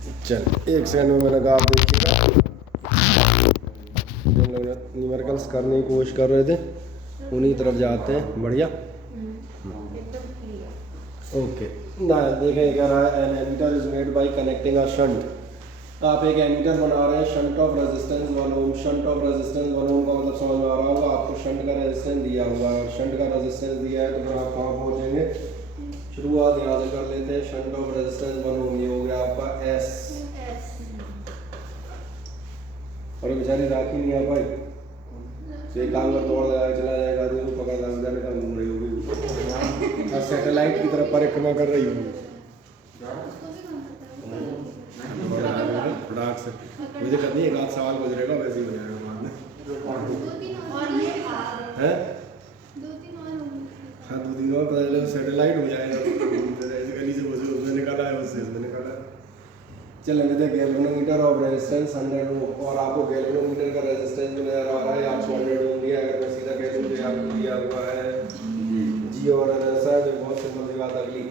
चल एक सेकंड में मैंने कहा आप देखिएगा, जो हम लोग न्यूमेरिकल्स करने की कोशिश कर रहे थे उन्हीं तरफ जाते हैं। बढ़िया, ओके ना। देखें क्या रहा है, an ammeter is made by connecting a shunt. आप एक एमीटर बना रहे हैं, shunt of resistance 1 ohm. Shunt of resistance 1 ohm का मतलब समझ में आ रहा होगा आपको, शंट का रेजिस्टेंस दिया हुआ है और शंट का रेजिस्टेंस दिया है तो फिर आप कहाँ पहुँचेंगे, शुरुआत यहाँ से कर लेते हैं। शंट ऑफ रेजिस्टेंस 1 ओम, ये हो गया आपका एस। और बेचारी राखी नहीं आ पाई तो एक काम कर, दौड़ लगा चला जाएगा, तो पकड़ लग जाने का घूम रही होगी और सैटेलाइट की तरफ परिक्रमा कर रही होगी फटाक से। मुझे करनी है, एक आध सवाल गुजरेगा वैसे ही हो जाएगा बाद में है। हाँ 2-3 और पता सैटेलाइट हो जाएगा ऐसे गली से मुझे उसने निकाला है, उससे उसने निकाला है। चल लेते हैं गैल्वेनोमीटर ऑफ रेजिस्टेंस 100 ओम, और आपको गैल्वेनोमीटर का रेजिस्टेंस जो नजर आ रहा है आपको 100 ओम दिया। अगर मैं सीधा कह दूँ तो आपको दिया हुआ है जी और ऐसा है, तो बहुत सिंपल सी बात अगली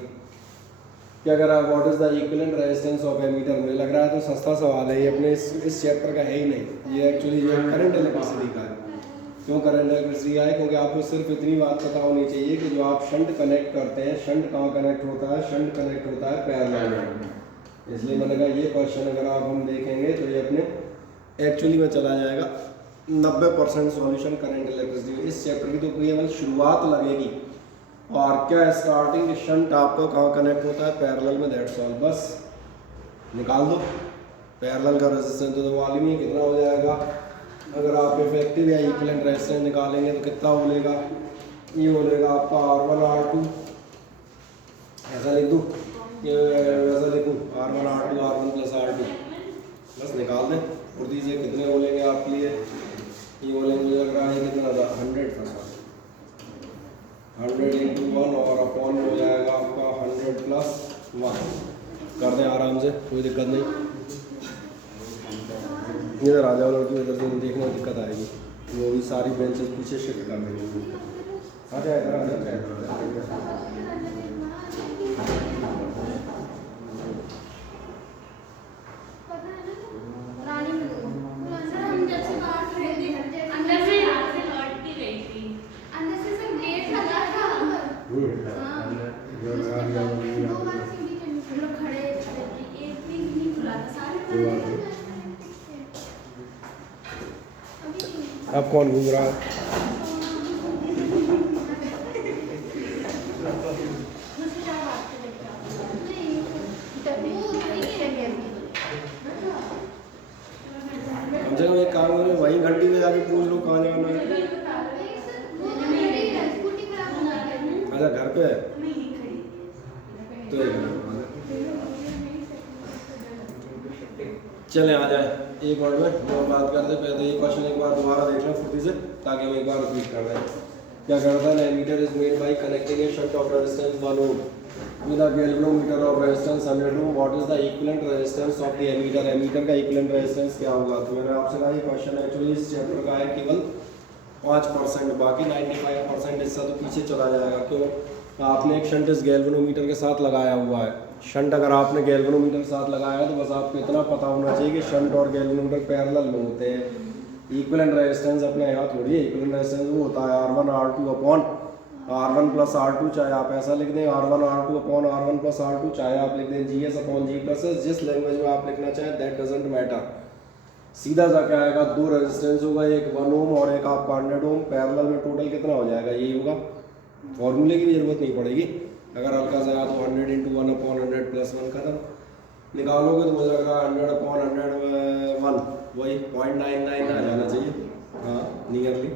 क्या कर रहा है, what is the equivalent resistance of ammeter. मुझे लग रहा है तो सस्ता सवाल है ये, अपने इस चैप्टर का है ही नहीं ये, एक्चुअली जो करंट इलेक्ट्रिसिटी का है। क्यों करंट इलेक्ट्रिसिटी है, क्योंकि आपको सिर्फ इतनी बात पता होनी चाहिए कि जो आप शंट कनेक्ट करते हैं, शंट कहाँ कनेक्ट होता है, शंट कनेक्ट होता है पैरेलल में। इसलिए मैंने कहा ये क्वेश्चन अगर आप हम देखेंगे तो ये अपने एक्चुअली में चला जाएगा 90% सॉल्यूशन करंट इलेक्ट्रिसिटी इस चैप्टर की। तो केवल शुरुआत लगेगी और क्या स्टार्टिंग शंट आपको कहाँ कनेक्ट होता है, पैरेलल में, दैट्स ऑल। बस निकाल दो पैरेलल का रेजिस्टेंस तो मालूम ही कितना हो जाएगा। अगर आप इफेक्टिव या इक्विवेलेंट रेजिस्टेंस निकालेंगे तो कितना बोलेगा, ये बोलेगा आपका R1 R2, ऐसा लिख दूँ वैसा लिखूँ, R1 R2 R1 plus R2, बस निकाल दें फुर्ती से। कितने बोलेंगे आपके लिए, ये बोलेंगे मुझे लग रहा है कितना था, 100 था, 100 इंटू 1 और अपॉन हो जाएगा आपका 100 प्लस 1। कर दें आराम से, कोई दिक्कत नहीं। इधर आ जाओ लड़की, इधर से देखने में दिक्कत आएगी, वो भी सारी बेंचेस पीछे शिफ्ट कर देंगे। आ जाए इधर, आ जाए अब कौन घूम रहा है? जब एक काम करो, वहीं घंटी में जाके पूछ लो कहाँ जाना है। अच्छा घर पे है तो चले आ जाए एक मिनट में जो बात करते हैं। पहले ये क्वेश्चन एक बार दोबारा देख लें फुर्ती से, ताकि हम एक बार रिपीट कर दें। क्या करता है, ammeter is made by connecting a shunt of resistance 1 ohm with a galvanometer of resistance 100 ohm. What is the equivalent resistance of the ammeter? Ammeter का equivalent resistance क्या होगा? तो मैंने आपसे कहा ये क्वेश्चन एक्चुअली इस चैप्टर का है केवल 5%, बाकी 95% हिस्सा तो पीछे चला जाएगा। क्यों, आपने एक शंट इस गैल्वेनोमीटर के साथ लगाया हुआ है। शंट अगर आपने गैल्वेनोमीटर के साथ लगाया है तो बस आपको इतना पता होना चाहिए कि शंट और गैल्वेनोमीटर पैरेलल में होते हैं। इक्विवेलेंट रेजिस्टेंस अपने यहाँ थोड़ी है, इक्विवेलेंट रेजिस्टेंस वो होता है R1 R2 upon R1 plus R2, चाहे आप ऐसा लिख दें R1 R2 upon R1 plus R2, चाहे आप लिख दें GS upon G plus S, जिस लैंग्वेज में आप लिखना चाहें दैट डजंट मैटर। सीधा जाके आएगा, दो रेजिस्टेंस होगा, एक 1 ओम और एक आपका 100 ओम, पैरेलल में टोटल कितना हो जाएगा, यही होगा। फॉर्मूले की भी जरूरत नहीं पड़ेगी, अगर हल्का सा तो 100 इंटू 1 अपॉन 100 प्लस 1 खत्म। निकालोगे तो मुझे लग रहा है 100 अपॉन 101 वही 0.99 आ जाना चाहिए, हाँ नियरली।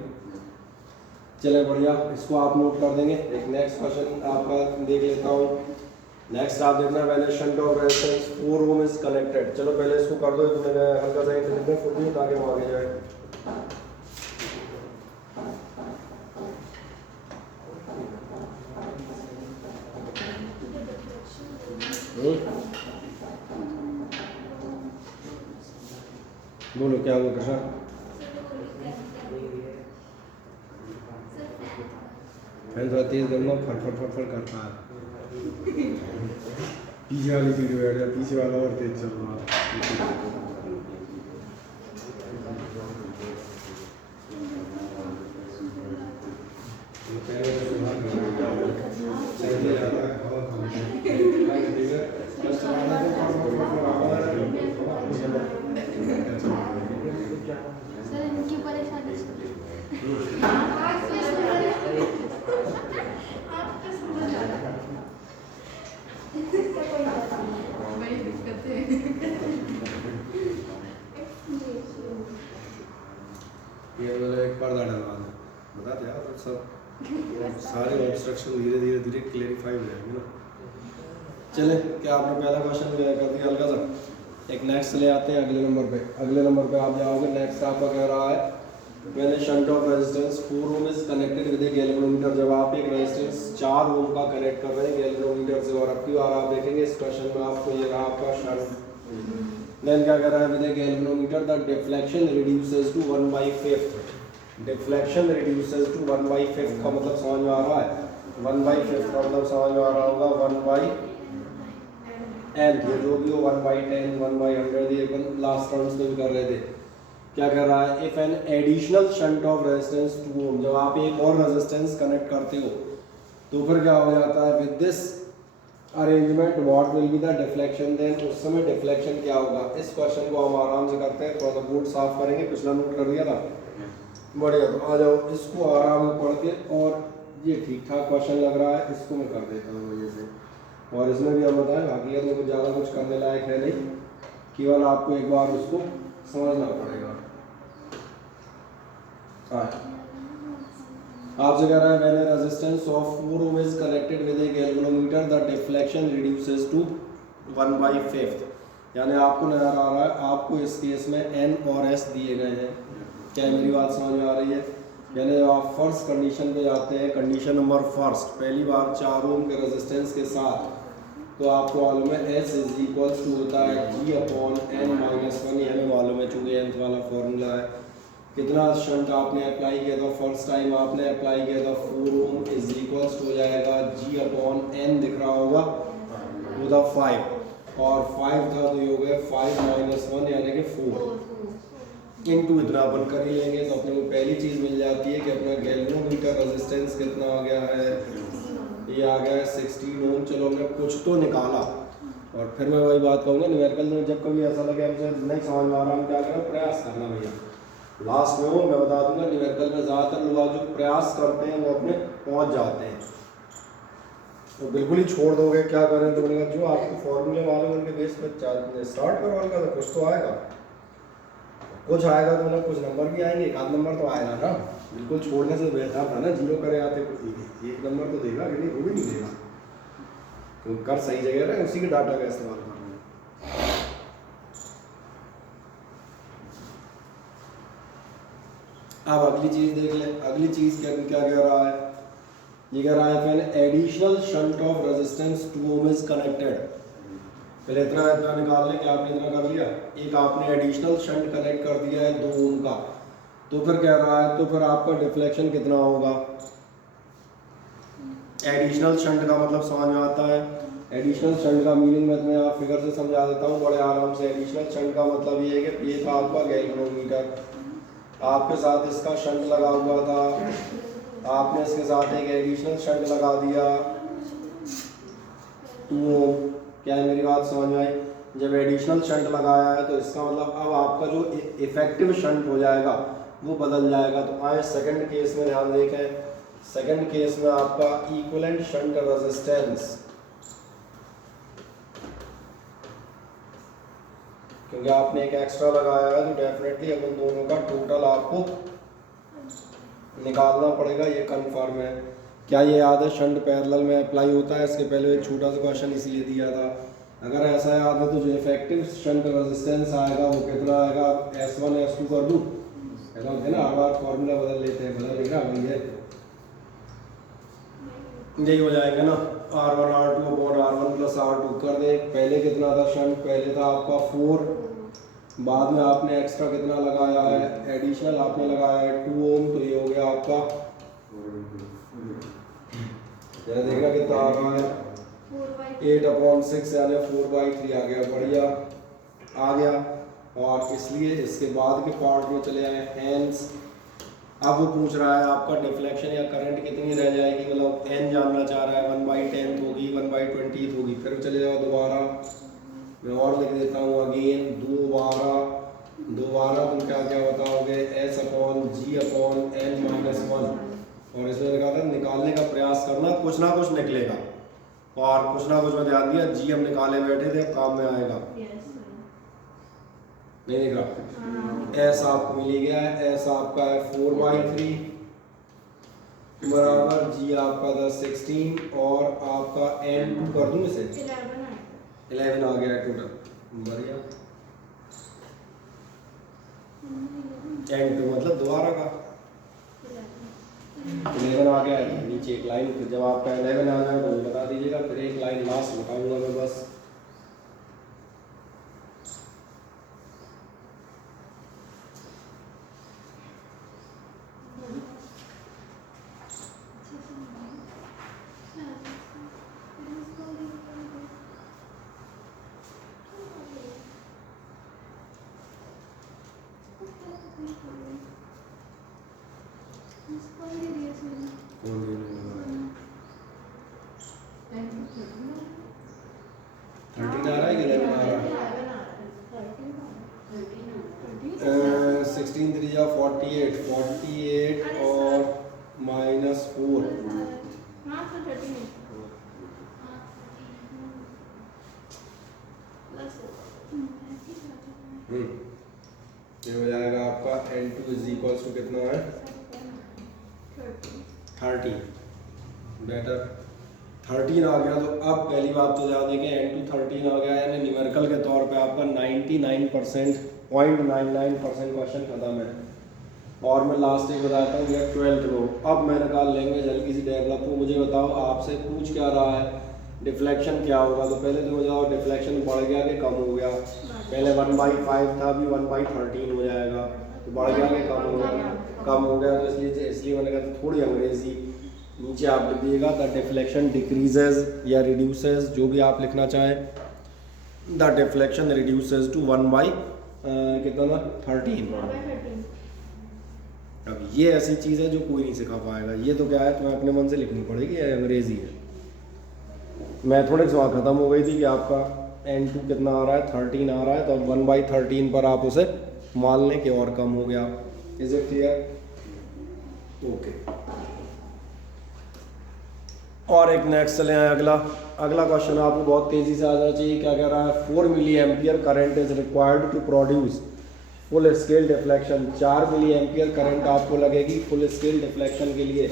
चले बढ़िया, इसको आप नोट कर देंगे। एक नेक्स्ट क्वेश्चन आपका देख लेता हूँ। नेक्स्ट आप देखना, पहले shunt of resistance 4 ohm is connected. चलो पहले इसको कर दो, तुम्हें हल्का सा लिखना फुर्ती ताकि हम आगे जाए। बोलो क्या हुआ कृष्णा? फैन थोड़ा तेज करना, फट फट फट फट करता है। पीछे वाली सीट बैठ जा, पीछे वाला और तेज चल रहा है। सर इनकी परेशानी बड़ी दिक्कत है। ये वाला एक पर्दा डलवा दो, बता दे यार सब सारे ऑब्स्ट्रक्शन धीरे धीरे धीरे क्लेरिफाई हो जाएंगे ना। चले, क्या आपने पहला क्वेश्चन कर दिया हल्का सा। एक नेक्स्ट ले आते हैं अगले नंबर पे। अगले नंबर पे आप जाओगे, नेक्स्ट आपका कह रहा है when a shunt of resistance 4 ohm is connected with a galvanometer. जब आप एक रेजिस्टेंस 4 ओम का कनेक्ट कर रहे हैं गैल्वेनोमीटर से, और अब की बार आप देखेंगे इस क्वेश्चन में आपको ये रहा आपका शंट, देन क्या कह रहा है with a galvanometer the deflection reduces to 1/5। Deflection reduces to 1/5 का मतलब समझ में आ रहा है, 1/5 का मतलब समझ में आ रहा होगा 1/n, ये जो भी हो 1/10 1/100 ये अपन लास्ट टर्म्स में भी कर रहे थे। क्या कर रहा है if an additional shunt of resistance 2 ओम, जब आप एक और रेजिस्टेंस कनेक्ट करते हो तो फिर क्या हो जाता है with this arrangement what will be the deflection, then उस समय डिफ्लेक्शन क्या होगा। इस क्वेश्चन को हम आराम से करते हैं, थोड़ा सा बोर्ड साफ करेंगे, पिछला नोट कर दिया था बढ़िया। तो आ जाओ इसको आराम से पढ़ के, और ये ठीक ठाक क्वेश्चन लग रहा है, इसको मैं कर देता हूँ वजह से। और इसमें भी हम बताएं हकीकत में कुछ ज़्यादा कुछ करने लायक है नहीं, केवल आपको एक बार उसको समझना पड़ेगा। हाँ, आपसे कह रहा है when a resistance of 4 ohm is connected with a galvanometer the deflection reduces to 1/5। यानी आपको नजर आ रहा है, आपको इस केस में n और s दिए गए हैं। क्या मेरी बात समझ में आ रही है? यानी जब आप फर्स्ट कंडीशन पे जाते हैं, कंडीशन नंबर फर्स्ट, पहली बार 4 ओम के रेजिस्टेंस के साथ, तो आपको मालूम है S इज इक्वल्स टू होता है G/n-1, ये हमें मालूम है चूँकि nth वाला फॉर्मूला है। कितना शंट आपने अप्लाई किया था, फर्स्ट टाइम आपने अप्लाई किया था 4 ओम इज इक्वल्स टू हो जाएगा G/n, दिख रहा होगा वो था 5, और 5 था तो ये हो गया 5 - 1 यानी कि 4 इनटू इतना अपन कर ही लेंगे तो अपने को पहली चीज़ मिल जाती है कि अपना गैल्वेनोमीटर रेजिस्टेंस कितना आ गया है, ये आ गया है 16 ओम। चलो हमने कुछ तो निकाला, और फिर मैं वही बात कहूँगा न्यूमेरिकल में जब कभी ऐसा लगे हमसे नहीं समझ में आ रहा, हम क्या करें, प्रयास करना भैया। लास्ट में मैं बता दूंगा न्यूमेरिकल में ज़्यादातर लोग जो प्रयास करते हैं वो अपने पहुँच जाते हैं। तो बिल्कुल ही छोड़ दोगे क्या करें, तो मैंने कहा जो आपको फॉर्मूले मालूम उनके बेस पर स्टार्ट करवाएगा तो कुछ तो आएगा, कुछ आएगा तो मतलब कुछ नंबर भी आएंगे, एक आध नंबर तो आएगा ना। बिल्कुल छोड़ने से बेहतर था ना, जीरो करे आते एक नंबर तो देगा कि नहीं, वो भी नहीं देगा। तो कर सही जगह रहे, उसी के डाटा का इस्तेमाल करना है। अब अगली चीज़ देख लें, अगली चीज़ क्या क्या कह रहा है, ये कह रहा है फिर additional shunt of resistance 2 ohm is connected. पहले इतना इतना निकाल लें कि आपने इतना कर लिया, एक आपने एडिशनल शंट कनेक्ट कर दिया है 2 ओम का, तो फिर कह रहा है तो फिर आपका डिफ्लेक्शन कितना होगा। एडिशनल शंट का मतलब समझ में आता है, एडिशनल शंट का मीनिंग मैं तुम्हें आप फिगर से समझा देता हूँ बड़े आराम से। एडिशनल शंट का मतलब ये है कि ये था आपका गैल्वेनोमीटर, आपके साथ इसका शंट लगा हुआ था, आपने इसके साथ एक एडिशनल शंट लगा दिया 2 ओम। क्या है मेरी बात समझ में आई? जब एडिशनल शंट लगाया है तो इसका मतलब अब आपका जो इफेक्टिव शंट हो जाएगा वो बदल जाएगा। तो आए सेकंड केस में ध्यान देखें, सेकंड केस में आपका इक्विवेलेंट शंट रेजिस्टेंस, क्योंकि आपने एक एक्स्ट्रा लगाया है तो डेफिनेटली अपन दोनों का टोटल आपको निकालना पड़ेगा, ये कंफर्म है। क्या ये याद है शंट पैरेलल में अप्लाई होता है? इसके पहले एक छोटा सा क्वेश्चन इसलिए दिया था। अगर ऐसा याद है तो जो इफेक्टिव शंट रेजिस्टेंस आएगा वो कितना आएगा, S1 S2 कर दूँ, ऐसा होता है ना, हर बार फॉर्मूला बदल लेते हैं, बदल लेगा वही है, यही हो जाएगा ना, R1 R2/R1 + R2 कर दे। पहले कितना था शंट, पहले था आपका 4, बाद में आपने एक्स्ट्रा कितना लगाया है, एडिशनल आपने लगाया है 2 ओम, तो ये हो गया आपका, जरा देखना कितना आ रहा है, 8/6 यानी 4/3 आ गया, बढ़िया आ गया। और इसलिए इसके बाद के पार्ट में चले आए हैंस। अब वो पूछ रहा है आपका डिफ्लेक्शन या करंट कितनी रह जाएगी, मतलब n जानना चाह रहा है, 1/10 होगी, 1/20 होगी। फिर चले जाओ दोबारा, मैं और लिख देता हूँ अगेन, दोबारा तुम क्या क्या बताओगे, S/G/n-1। और इसमें लिखा था निकालने का प्रयास करना, कुछ ना कुछ निकलेगा। और कुछ ना कुछ में ध्यान दिया, जी हम निकाले बैठे थे, काम में आएगा। नहीं दिख रहा। एस आपको मिल गया है, एस आपका है 4/3 बराबर, जी आपका था 16 और आपका n2 कर दूं इसे 11 आ गया टोटल, बढ़िया। n2 मतलब दोबारा का 11 आ गया है। नीचे एक लाइन, फिर जब आपका 11 आ जाए तो बता दीजिएगा, फिर एक लाइन लास्ट बताऊंगा मैं बस। ये हो जाएगा आपका n2 इज इक्वल टू कितना है 13, बेटर 13 आ गया। तो अब पहली बात तो ध्यान देंगे, n2 13 आ गया, यानी न्यूमेरिकल के तौर पे आपका 99% 0.99% क्वेश्चन खत्म है। और मैं लास्ट एक बताता हूँ, ये 12th रो। अब मैंने कहा लैंग्वेज हल्की सी डेवलप हो, मुझे बताओ आपसे पूछ क्या रहा है, डिफ्लेक्शन क्या होगा। तो पहले तो बताओ डिफ्लेक्शन बढ़ गया कि कम हो गया। पहले 1/5 था, अभी 1/13 हो जाएगा, तो बढ़ गया कि कम हो गया, कम हो गया। तो इसलिए मैंने कहा थोड़ी अंग्रेजी नीचे आप लिख दिएगा, द डिफ्लेक्शन डिक्रीजेज या रिड्यूसेस, जो भी आप लिखना चाहें। द डिफ्लेक्शन रिड्यूसेस टू 1/कितना था 13। अब ये ऐसी चीज़ है जो कोई नहीं सिखा पाएगा, ये तो क्या है तुम्हें अपने मन से लिखनी पड़ेगी, ये अंग्रेजी है। मैथमेटिक्स वहाँ ख़त्म हो गई थी कि आपका n2 कितना आ रहा है 13 आ रहा है, तो अब 1/13 पर आप उसे मान लें कि और कम हो गया। Is it clear? ओके। और एक नेक्स्ट चले आए, अगला क्वेश्चन आपको बहुत तेज़ी से आ जाना चाहिए। क्या कह रहा है, 4 milliampere current is required to produce full scale deflection. 4 milliampere current आपको लगेगी फुल स्केल डिफ्लेक्शन के लिए,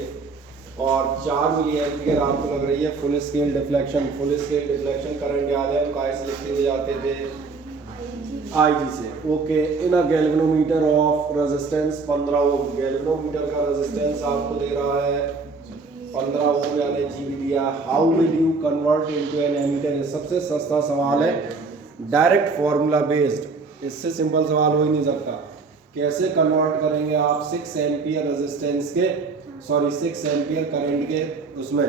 और 4 मिली एम्पियर आपको लग रही है full scale deflection. Full scale deflection current याद है हम काय से लिखते हुए जाते थे, IG से। Okay, in a galvanometer of resistance 15 ohm. Galvanometer का रेजिस्टेंस आपको दे रहा है 15 ओम यानी GB दिया। How will you convert into an ammeter? सबसे सस्ता सवाल है, डायरेक्ट फॉर्मूला बेस्ड, इससे सिंपल सवाल हो ही नहीं सकता। कैसे कन्वर्ट करेंगे आप 6 एम्पियर रेजिस्टेंस के 6 एम्पियर करंट के उसमें?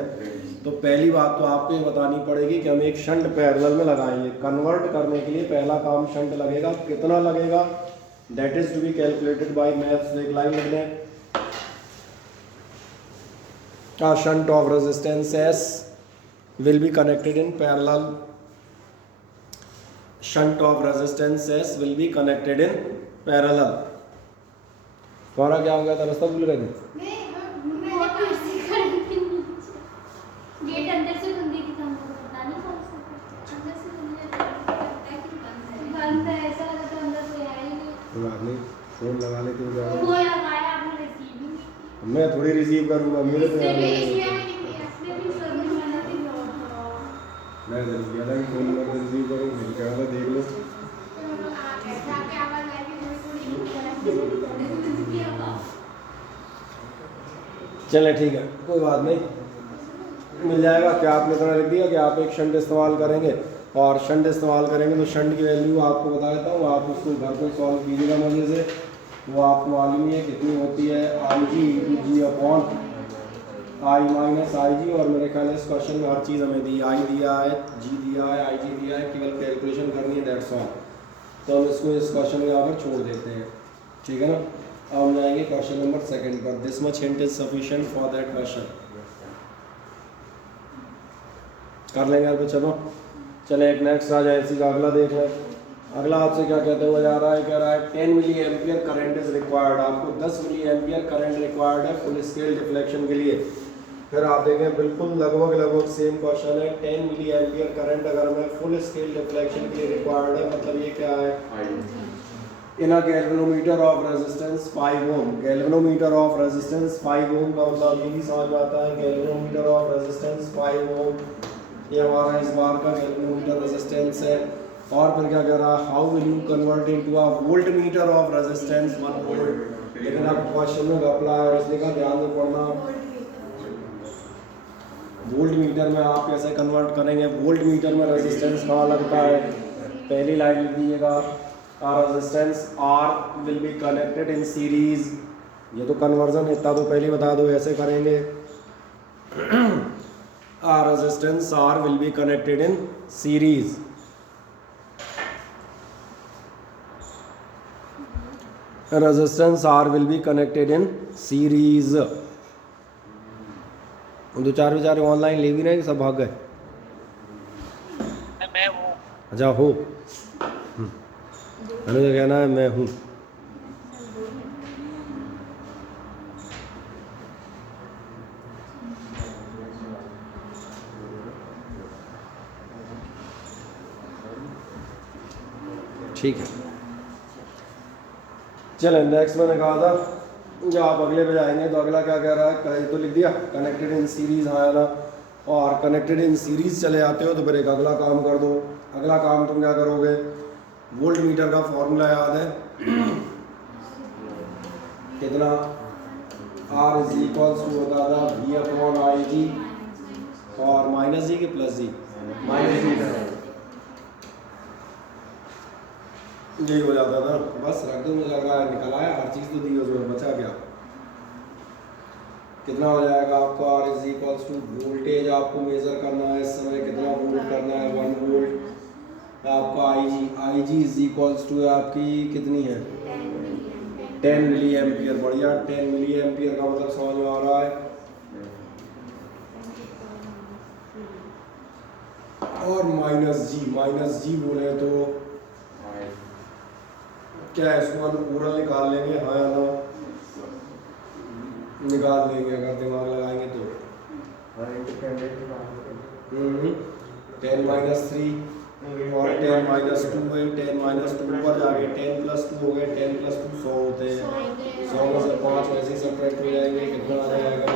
तो पहली बात तो आपको ये बतानी पड़ेगी कि हम एक शंट पैरेलल में लगाएंगे। कन्वर्ट करने के लिए पहला काम शंट लगेगा। कितना लगेगा? That is to be calculated by maths. एक लाइन लिख दें, a shunt of resistance S will be connected in parallel. Shunt of resistance S will be connected in parallel. तुम्हारा क्या हो गया था, रास्ता भूल गए थे? गेट अंदर से बंद थी, हमको पता नहीं था, अंदर से बंद है, ऐसा लगा तो अंदर से आया ही नहीं। आपने फोन लगा ले क्यों जा वो लगाया, आपने रिसीव ही नहीं किया। मैं थोड़ी रिसीव करूंगा, मेरे पे इसने भी सर्विस मैंने भी मैं जब किया था कि फोन करके रिसीव करूंगा, मैंने कहा था देख लो। चले ठीक है, कोई बात नहीं, मिल जाएगा। क्या आपने इतना लिख दिया कि आप एक शंट इस्तेमाल करेंगे, और शंट इस्तेमाल करेंगे तो शंट की वैल्यू आपको बता देता हूँ, आप उसको घर पर सॉल्व कीजिएगा मजे से। वो आपको मालूम ही है कितनी होती है, RG × G upon I minus I G, और मेरे ख्याल है इस क्वेश्चन में हर चीज़ हमें दी, आई दिया है, जी दिया है, आई जी दिया है, केवल कैलकुलेशन करनी है, दैट्स ऑल। तो हम इसको इस क्वेश्चन में यहाँ पर छोड़ देते हैं, ठीक है ना। अब हम जाएंगे क्वेश्चन नंबर 2 पर। This much hint is sufficient for that question. कर लेंगे यार, चलो चले एक नेक्स्ट आ जाए, इसी का अगला देख लें। अगला आपसे क्या कहते हुए जा रहा है, कह रहा है 10 milliampere current is required. आपको 10 मिली एम्पियर करंट रिक्वायर्ड है फुल स्केल डिफ्लेक्शन के लिए। फिर आप देखें बिल्कुल लगभग सेम क्वेश्चन है। 10 मिली एम्पियर करंट अगर हमें फुल स्केल डिफ्लेक्शन के लिए रिक्वायर्ड है, मतलब ये क्या है, in a galvanometer of resistance 5 ohm. Galvanometer of resistance 5 ohm का मतलब ये भी समझ में आता है, गैल्वेनोमीटर ऑफ रेजिस्टेंस 5 ओम, ये हमारा इस बार का गैल्वेनोमीटर रेजिस्टेंस है। और फिर क्या कह रहा है, how will you convert into a volt meter of resistance 1 volt. लेकिन अब क्वेश्चन में घपला है, इसलिए का ध्यान में पढ़ना। वोल्ट मीटर में आप कैसे कन्वर्ट करेंगे, वोल्ट मीटर में रेजिस्टेंस कहाँ लगता है, पहली लाइन लिख दीजिएगा, resistance R will be connected in series. ये तो कन्वर्जन इतना तो पहले बता दो, ऐसे करेंगे। Resistance R will be connected in series. Resistance R will be connected in series. दो चार बेचारे ऑनलाइन ले भी रहे हैं, सब भाग गए। मैं हूँ। अच्छा हो, हमें तो कहना है मैं हूँ। ठीक है, चलें नेक्स्ट मैंने कहा था जो आप अगले पे जाएंगे, तो अगला क्या कह रहा है, कहीं तो लिख दिया कनेक्टेड इन सीरीज आया था, और कनेक्टेड इन सीरीज चले आते हो तो फिर एक अगला काम कर दो। अगला काम तुम क्या करोगे, वोल्ट मीटर का फॉर्मूला याद है कितना, आर इज इक्वल्स टू होता था वी अपॉन आई जी, और माइनस जी के प्लस जी, माइनस जी यही हो जाता था। बस रख दो, मुझे लग रहा है निकल आया, हर चीज़ तो दी उसमें, बचा क्या, कितना हो जाएगा आपको, R is equals to voltage आपको मेजर करना है इस समय, कितना वोल्ट करना है 1 वोल्ट। आपका आई जी इज इक्वल्स टू आपकी कितनी है 10 मिली एम्पियर। बढ़िया, 10 मिली एम्पियर का मतलब समझ में आ रहा है। और माइनस जी बोले तो क्या इसको हम पूरा निकाल लेंगे, हाँ या ना, निकाल लेंगे अगर दिमाग लगाएंगे तो। 10 माइनस 3 और 10 माइनस 2 है, 10 माइनस 2 पर जाके 10 प्लस 2 हो गए, 10 प्लस 2 100 होते हैं, 100 में से 5 वैसे ही सब्ट्रैक्ट हो जाएंगे, कितना आ जाएगा,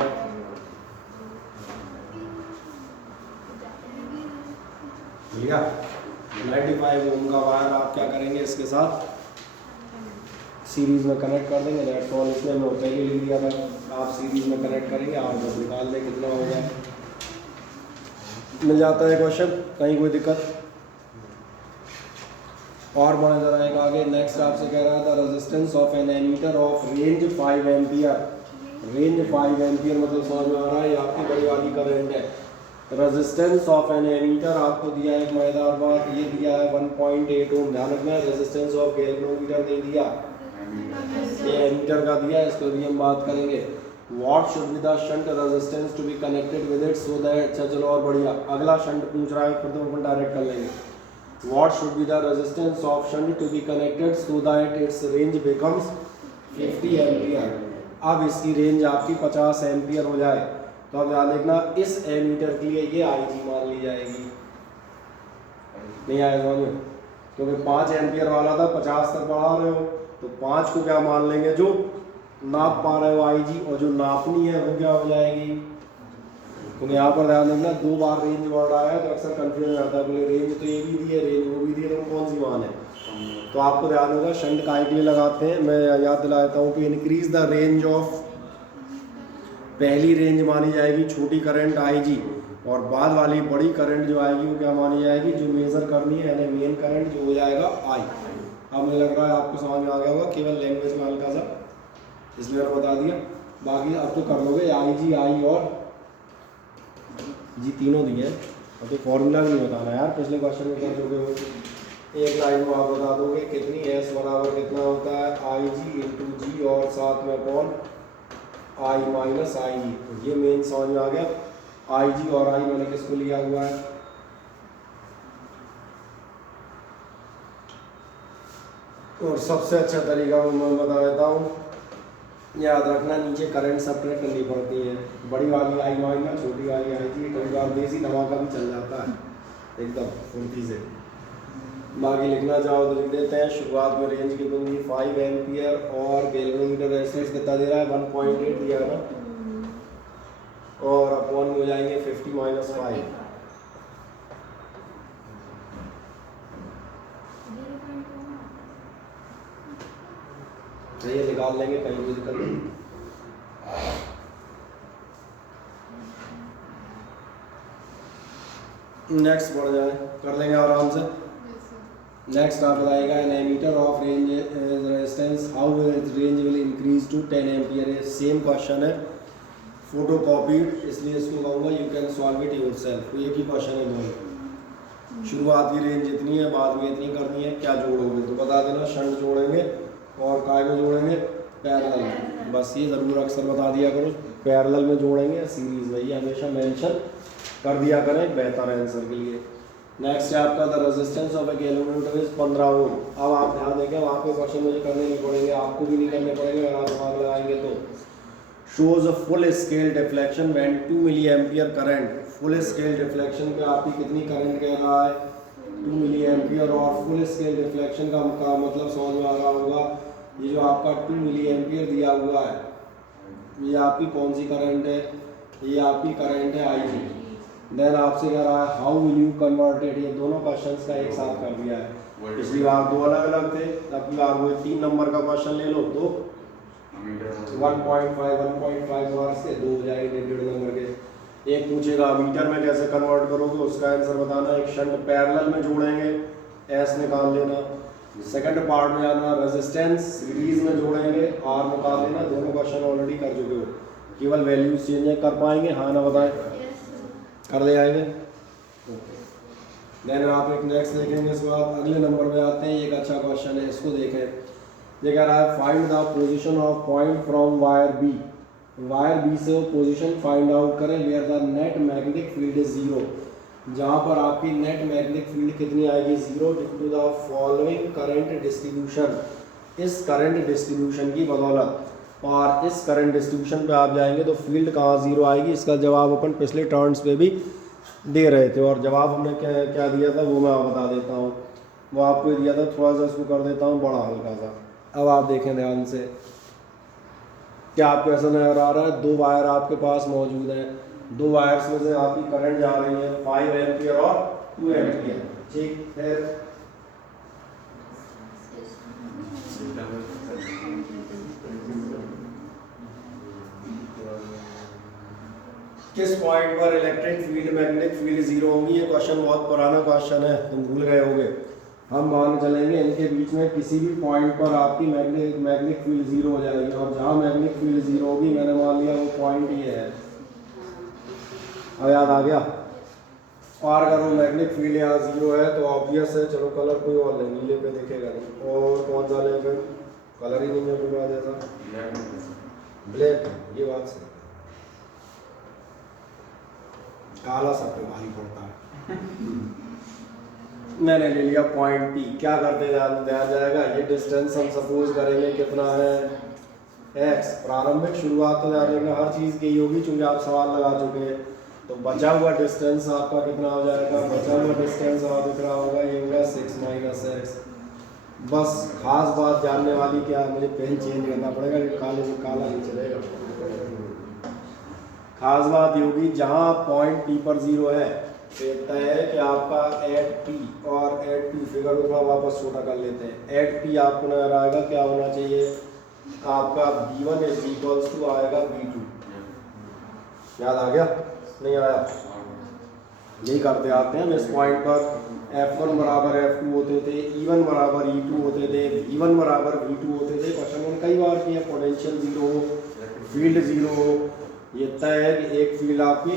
भैया 95 ओम का वायर आप क्या करेंगे, इसके साथ सीरीज में कनेक्ट कर देंगे, दैट्स ऑल। इसमें मैं पहले लिख दिया था, आप सीरीज में कनेक्ट करेंगे, आप बस निकाल दें कितना हो जाए, मिल जाता है क्वेश्चन, कहीं कोई दिक्कत। और बढ़े जरा एक आगे, नेक्स्ट आपसे कह रहा था resistance of an ammeter of range 5 ampere. Range 5 ampere मतलब समझ में आ रहा है, ये आपकी बड़ी वाली करंट है। रेजिस्टेंस ऑफ एन एमीटर आपको दिया है एक मजेदार बात, ये दिया है 1.8 ओम। ध्यान रखना, रेजिस्टेंस ऑफ गैल्वेनोमीटर नहीं दिया, ये एमीटर का दिया, इस पर भी हम बात करेंगे। What should be the shunt resistance to be connected with it so that, अच्छा चलो और बढ़िया, अगला शंट पूछ रहा है, फिर तो अपन डायरेक्ट कर लेंगे। What should be the resistance of shunt to be connected so that its range becomes 50 ampere. अब इसकी रेंज आपकी 50 एम्पियर हो जाए, तो अब याद देखना इस एमीटर के लिए ये आई जी मान ली जाएगी, नहीं आया समझ में, क्योंकि 5 एम्पियर वाला था, 50 तक बढ़ा रहे हो तो 5 को क्या मान लेंगे, जो नाप पा रहे हो आई जी, और जो नापनी है वो क्या हो जाएगी, क्योंकि यहाँ पर ध्यान देना 2 बार रेंज बढ़ रहा है तो अक्सर कंफ्यूजन आता है, बोले रेंज तो ये भी दी है, रेंज वो भी दी है, तो कौन सी मान है। तो आपको ध्यान होगा शंट काय के लिए लगाते हैं, मैं याद दिला देता हूँ कि इंक्रीज द रेंज ऑफ, पहली रेंज मानी जाएगी छोटी करंट आई जी, और बाद वाली बड़ी करंट जो आएगी वो क्या मानी जाएगी, जो मेजर करनी है, यानी मेन करंट जो हो जाएगा आई। अब मुझे लग रहा है आपको समझ में आ गया होगा, केवल लैंग्वेज में हल्का सा इसलिए मैंने बता दिया, बाकी अब तो कर लोगे आई जी आई और जी तीनों दिए हैं। और तो फॉर्मूला भी नहीं बताना यार, पिछले क्वेश्चन में कर चुके हो। एक लाइन में आप बता दोगे कितनी एस बराबर कितना होता है आई जी इंटू जी और साथ में अपॉन आई माइनस आई जी। तो ये मेन समझ में आ गया। आई जी और आई मैंने किसको लिया हुआ है, और सबसे अच्छा तरीका मैं बता देता हूँ, याद रखना नीचे करंट सब्ट्रैक्ट करनी पड़ती है। बड़ी वाली आई माइनस छोटी वाली आई जी, कई बार देसी धमाका भी चल जाता है एकदम फुर्ती से। बाकी लिखना चाहो तो लिख देते हैं। शुरुआत में रेंज कितनी होगी 5 एम्पियर और गैल्वेनोमीटर रेजिस्टेंस कितना दे रहा है 1.8 दिया है ना, और अपॉन में हो जाएंगे 50 माइनस 5। ये निकाल लेंगे, कहीं भी दिक्कत नहीं। नेक्स्ट बढ़ जाए, कर लेंगे आराम से। नेक्स्ट आप बताएगा an ammeter of range resistance how range will increase to 10 ampere. ये सेम क्वेश्चन है, फोटो कॉपीड, इसलिए इसको कहूँगा you can solve it yourself. एक ही क्वेश्चन है दोनों। शुरुआत की रेंज इतनी है, बाद में इतनी करनी है, क्या जोड़ोगे तो बता देना। शंट जोड़ेंगे और काय में जोड़ेंगे, पैरेलल में। बस ये ज़रूर अक्सर बता दिया करो, पैरेलल में जोड़ेंगे या सीरीज में, ये हमेशा मेंशन कर दिया करें, बेहतर है आंसर के लिए। नेक्स्ट है आपका the resistance of A galvanometer is 15 ओम। अब आप ध्यान देंगे, वहाँ पे क्वेश्चन मुझे करने नहीं पड़ेंगे, आपको भी नहीं करने पड़ेंगे अगर आप दिमाग लगाएंगे तो। Shows a full scale deflection when 2 milliampere current. Full scale deflection पे आपकी कितनी करंट कह रहा है 2 मिली एम्पियर, और फुल स्केल डिफ्लेक्शन का मतलब समझ में आ रहा होगा, ये जो आपका 2 मिली एम्पियर दिया हुआ है, ये आपकी कौन सी करंट है, ये आपकी करंट है आई जी। देन आपसे कह रहा है how will you convert it. ये दोनों क्वेश्चंस का एक साथ कर दिया है। पिछली बार दो अलग अलग थे, अब की बार वो 3 नंबर का क्वेश्चन ले लो तो 1.5 मार्क्स के 2 हो जाएंगे 1.5 नंबर के। एक पूछेगा मीटर में कैसे कन्वर्ट करोगे, उसका आंसर बताना। एक शंट पैरेलल में जोड़ेंगे, एस निकाल लेना। सेकंड पार्ट में आना रेजिस्टेंस सीरीज में जोड़ेंगे, आर निकाल लेना। दोनों क्वेश्चन ऑलरेडी कर चुके हो, केवल वैल्यूज चेंज कर पाएंगे, हाँ ना बताएं, कर ले आएंगे। देन आप एक नेक्स्ट देखेंगे, इसके बाद अगले नंबर में आते हैं। एक अच्छा क्वेश्चन है, इसको देखें। ये कह रहा है find the position of point from wire B. Wire B से वो पोजीशन फाइंड आउट करें where the net magnetic field is 0, जहाँ पर आपकी नेट मैग्नेटिक फील्ड कितनी आएगी 0 due to the following current distribution. इस करंट डिस्ट्रीब्यूशन की बदौलत, और इस करंट डिस्ट्रीब्यूशन पे आप जाएंगे तो फील्ड कहाँ 0 आएगी। इसका जवाब अपन पिछले टर्न्स पे भी दे रहे थे, और जवाब हमने क्या क्या दिया था वो मैं आप बता देता हूँ। वो आपको दिया था, थोड़ा सा इसको कर देता हूँ बड़ा हल्का सा। अब आप देखें ध्यान से, क्या आपको ऐसा नजर आ रहा है 2 वायर आपके पास मौजूद हैं। 2 वायर्स में से आपकी करंट जा रही है 5 एम्पियर और 2 एम्पियर, ठीक है। किस पॉइंट पर इलेक्ट्रिक फील्ड मैग्नेटिक फील्ड 0 होंगी। ये क्वेश्चन बहुत पुराना क्वेश्चन है, तुम भूल गए होगे। हम मान चलेंगे इनके बीच में किसी भी पॉइंट पर आपकी मैग्नेटिक फील्ड 0 हो जाएगी, और जहाँ मैग्नेटिक फील्ड 0 होगी मैंने मान लिया वो पॉइंट ये है। अब याद आ गया। और अगर वो मैग्नेटिक फील्ड यहाँ 0 है तो ऑब्वियस है, चलो कलर कोई और नहीं, नीले पे दिखेगा नहीं। और कौन सा लेंगे, कलर ही नहीं है कोई बात ऐसा, ब्लैक। ये बात सही, काला सब पे भारी पड़ता है। मैंने ले लिया पॉइंट पी। क्या करते ध्यान जाएगा, ये डिस्टेंस हम सपोज करेंगे कितना है एक्स। प्रारंभिक शुरुआत तो ध्यान देगा हर चीज़ की होगी, चूंकि आप सवाल लगा चुके हैं। तो बचा हुआ डिस्टेंस आपका कितना हो जाएगा, बचा हुआ डिस्टेंस आप दिख रहा होगा, ये होगा 6 माइनस एक्स। बस खास बात जानने वाली क्या, मुझे पेन चेंज करना पड़ेगा, काले से काला नहीं चलेगा। खास बात ये होगी जहाँ पॉइंट पी पर 0 है, कहता है कि आपका एट पी, और एट पी फिगर को थोड़ा वापस छोटा कर लेते हैं। एट पी आपको नजर आएगा क्या होना चाहिए, आपका B1 इज इक्वल्स टू आएगा B2। याद आ गया, नहीं आया, यही करते आते हैं हम। इस पॉइंट पर F1 बराबर F2 होते थे, E1 बराबर E2 होते थे, V1 बराबर V2 होते थे। क्वेश्चन में कई बार किया, पोटेंशियल 0 हो, फील्ड 0 हो। ये तय है कि एक फील्ड आपकी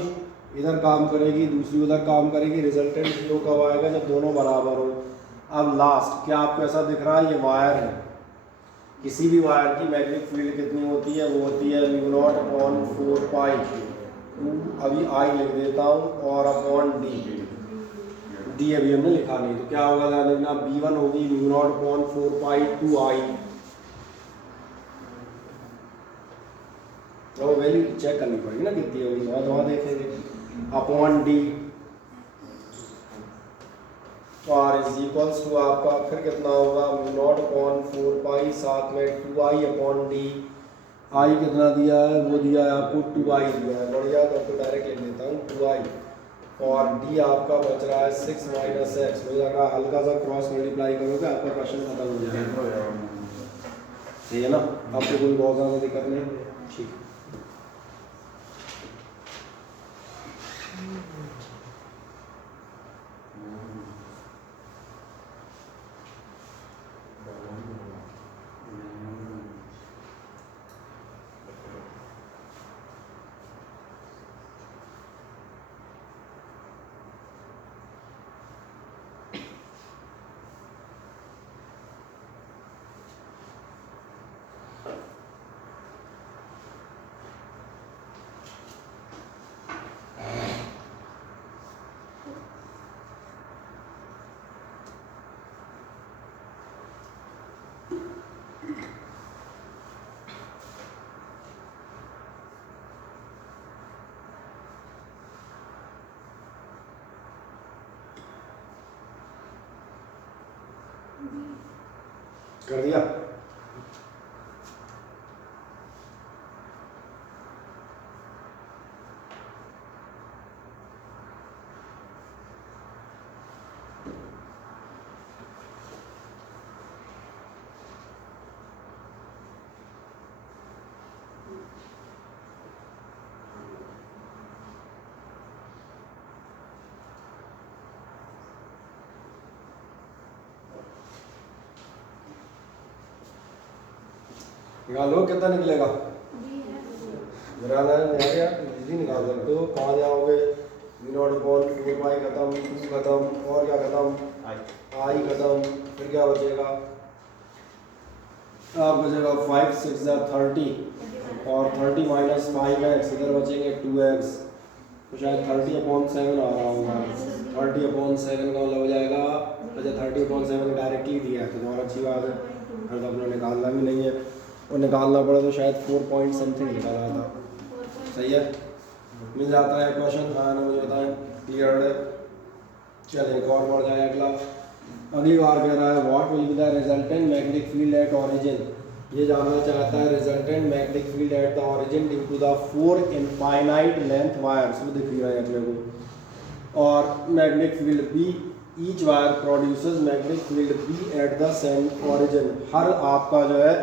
इधर काम करेगी, दूसरी उधर काम करेगी, रिजल्टेंट जीरो कब आएगा? जब दोनों बराबर हो। अब लास्ट क्या आपको ऐसा दिख रहा है? ये वायर है, किसी भी वायर की मैग्नेटिक फील्ड कितनी होती है? वो होती है म्यू नॉट अपॉन 4 पाई, अभी आई लिख देता हूँ, और अपॉन डी अभी हमने लिखा नहीं, तो क्या होगा ध्यान देखना, B1 होगी म्यू नॉट अपॉन 4 पाई 2I, तो वैल्यू चेक करनी पड़ेगी ना कितनी होगी, वहाँ देखेंगे, अपॉन डी, और इज इक्वल्स टू आपका फिर कितना होगा? म्यू नॉट अपॉन 4 पाई, साथ में 2I अपॉन डी, आई कितना दिया है? वो दिया है आपको 2I दिया है, बढ़िया, तो आपको डायरेक्ट लिख देता हूँ 2I, और डी आपका बच रहा है 6 माइनस एक्स। मुझे लग रहा है हल्का सा क्रॉस मल्टीप्लाई करोगे आपका क्वेश्चन खत्म हो जाएगा, सही है ना? आपको कोई बहुत ज़्यादा दिक्कत नहीं, ठीक। कर दिया? निकालो कितना निकलेगा? मेरा इजी निकाल सकते हो। कहाँ जाओगे? म्यू नॉट अपॉन 4 पाई खत्म, 2 खत्म, और क्या खत्म? आई खत्म, फिर क्या बचेगा? अब बचेगा 5 6 30, और 30 माइनस 5x, इधर बचेंगे 2x, तो शायद 30 अपॉन 7 आ रहा होगा। 30 अपॉन 7 का मतलब हो जाएगा, अच्छा 30 अपॉन 7 डायरेक्टली दिया है तो बहुत अच्छी बात है, फिर तो अपना निकालना भी नहीं है, और निकालना पड़ा तो शायद 4 पॉइंट समथिंग निकाला था, सही है, मिल जाता है क्वेश्चन। हाँ ना, मुझे बताएं, क्लियर है? चलिए एक और बढ़ जाए अगला। अगली बार कह रहा है what will be the resultant magnetic field at origin. ये जानना चाहता है resultant magnetic field at the origin due to the 4 infinite length wires, वो दिख रहा है अपने को, और magnetic field B, each wire produces magnetic field B at the same origin. हर आपका जो है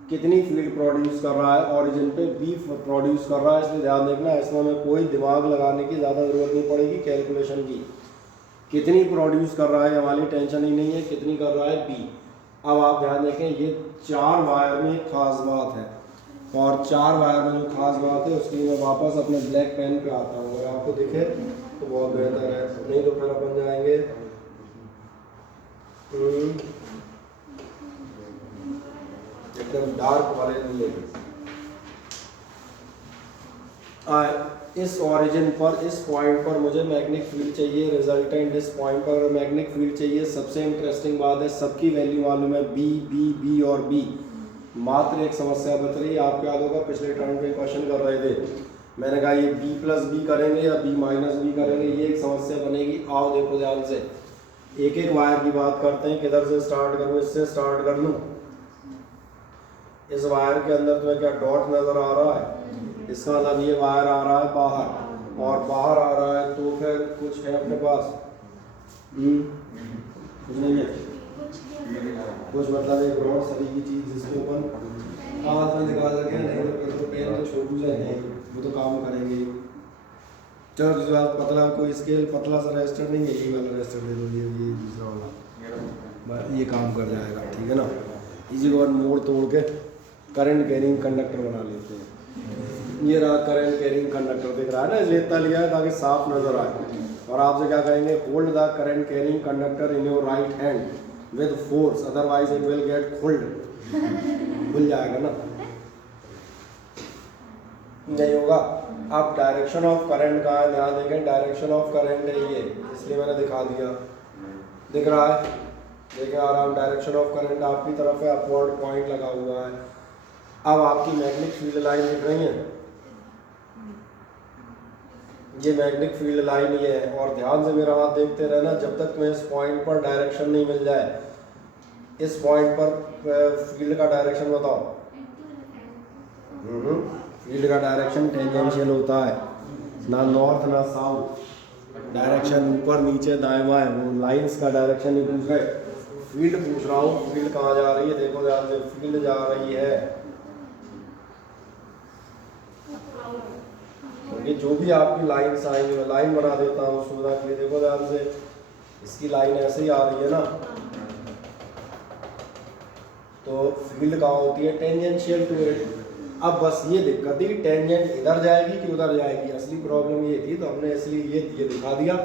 कितनी फील्ड प्रोड्यूस कर रहा है? ऑरिजिन पे बी प्रोड्यूस कर रहा है, इसलिए ध्यान देखना इसमें हमें कोई दिमाग लगाने की ज़्यादा ज़रूरत नहीं पड़ेगी कैलकुलेशन की। कितनी प्रोड्यूस कर रहा है हमारी टेंशन ही नहीं है, कितनी कर रहा है बी। अब आप ध्यान देखें, ये 4 वायर में एक खास बात है, और 4 वायर में जो खास बात है उसकी मैं वापस अपने ब्लैक पेन पे आता हूँ, अगर आपको दिखे तो बहुत बेहतर है, नहीं तो फिर अपन जाएंगे एकदम डार्क वाले लिए। इस ओरिजिन पर, इस पॉइंट पर मुझे मैग्नेटिक फील्ड चाहिए, रिजल्टेंट इस पॉइंट पर मैग्नेटिक फील्ड चाहिए। सबसे इंटरेस्टिंग बात है, सबकी वैल्यू मालूम है, बी बी बी और बी। मात्र एक समस्या बच रही है, आपको याद होगा पिछले टर्म पे क्वेश्चन कर रहे थे, मैंने कहा ये बी प्लस बी करेंगे या बी माइनस बी करेंगे, ये एक समस्या बनेगी। आओ देखो ध्यान से, एक एक वायर की बात करते हैं, किधर से स्टार्ट करूँ? इससे स्टार्ट कर लूँ। इस वायर के अंदर तुम्हें क्या डॉट नज़र आ रहा है? इसका मतलब ये वायर आ रहा है बाहर, और बाहर आ रहा है तो फिर कुछ है अपने पास? कुछ नहीं है, कुछ मतलब एक रॉड सरी की चीज़ जिसको अपन हाथ में निकाल सके, नहीं तो पेन तो छोटू से है, वो तो काम करेंगे। चलो दूसरी बात, पतला कोई स्केल, पतला सा रेजिस्टर नहीं है, ये वाला रेजिस्टर दे दो, ये दूसरा वाला, ये काम कर जाएगा, ठीक है ना। इसी को मोड़ तोड़ के करंट कैरिंग कंडक्टर बना लेते हैं। ये रहा करंट कैरिंग कंडक्टर दिख रहा है ना, इसलिए इतना लिया है ताकि साफ नजर आए। और आपसे क्या कहेंगे, hold the current carrying conductor in your right hand with force otherwise it will get hold. भूल जाएगा ना, नहीं होगा। अब डायरेक्शन ऑफ करंट कहाँ है, ध्यान देखें, डायरेक्शन ऑफ करंट है ये, इसलिए मैंने दिखा दिया, दिख रहा है, देखें आराम, डायरेक्शन ऑफ करंट आपकी तरफ है, अपवर्ड पॉइंट लगा हुआ है। अब आपकी मैग्नेटिक फील्ड लाइन दिख रही है, ये मैग्नेटिक फील्ड लाइन ये है। और ध्यान से मेरा हाथ देखते रहना, जब तक तुम्हें इस पॉइंट पर डायरेक्शन नहीं मिल जाए, इस पॉइंट पर फील्ड का डायरेक्शन बताओ। फील्ड का डायरेक्शन टेंजेंशियल होता है, ना नॉर्थ ना साउथ, डायरेक्शन ऊपर नीचे दाएं बाएं, वो लाइंस का डायरेक्शन ही पूछ रहे। फील्ड पूछ रहा हूँ, फील्ड कहाँ जा रही है, देखो ध्यान से, फील्ड जा रही है, क्योंकि जो भी आपकी लाइंस आएंगी, मैं लाइन बना देता हूँ सुविधा के लिए, देखो ध्यान से, इसकी लाइन ऐसे ही आ रही है ना, तो फील्ड कहाँ होती है, टेंजेंशियल टू इट। अब बस ये दिक्कत थी कि टेंजेंट इधर जाएगी कि उधर जाएगी, असली प्रॉब्लम ये थी, तो हमने इसलिए ये दिखा दिया,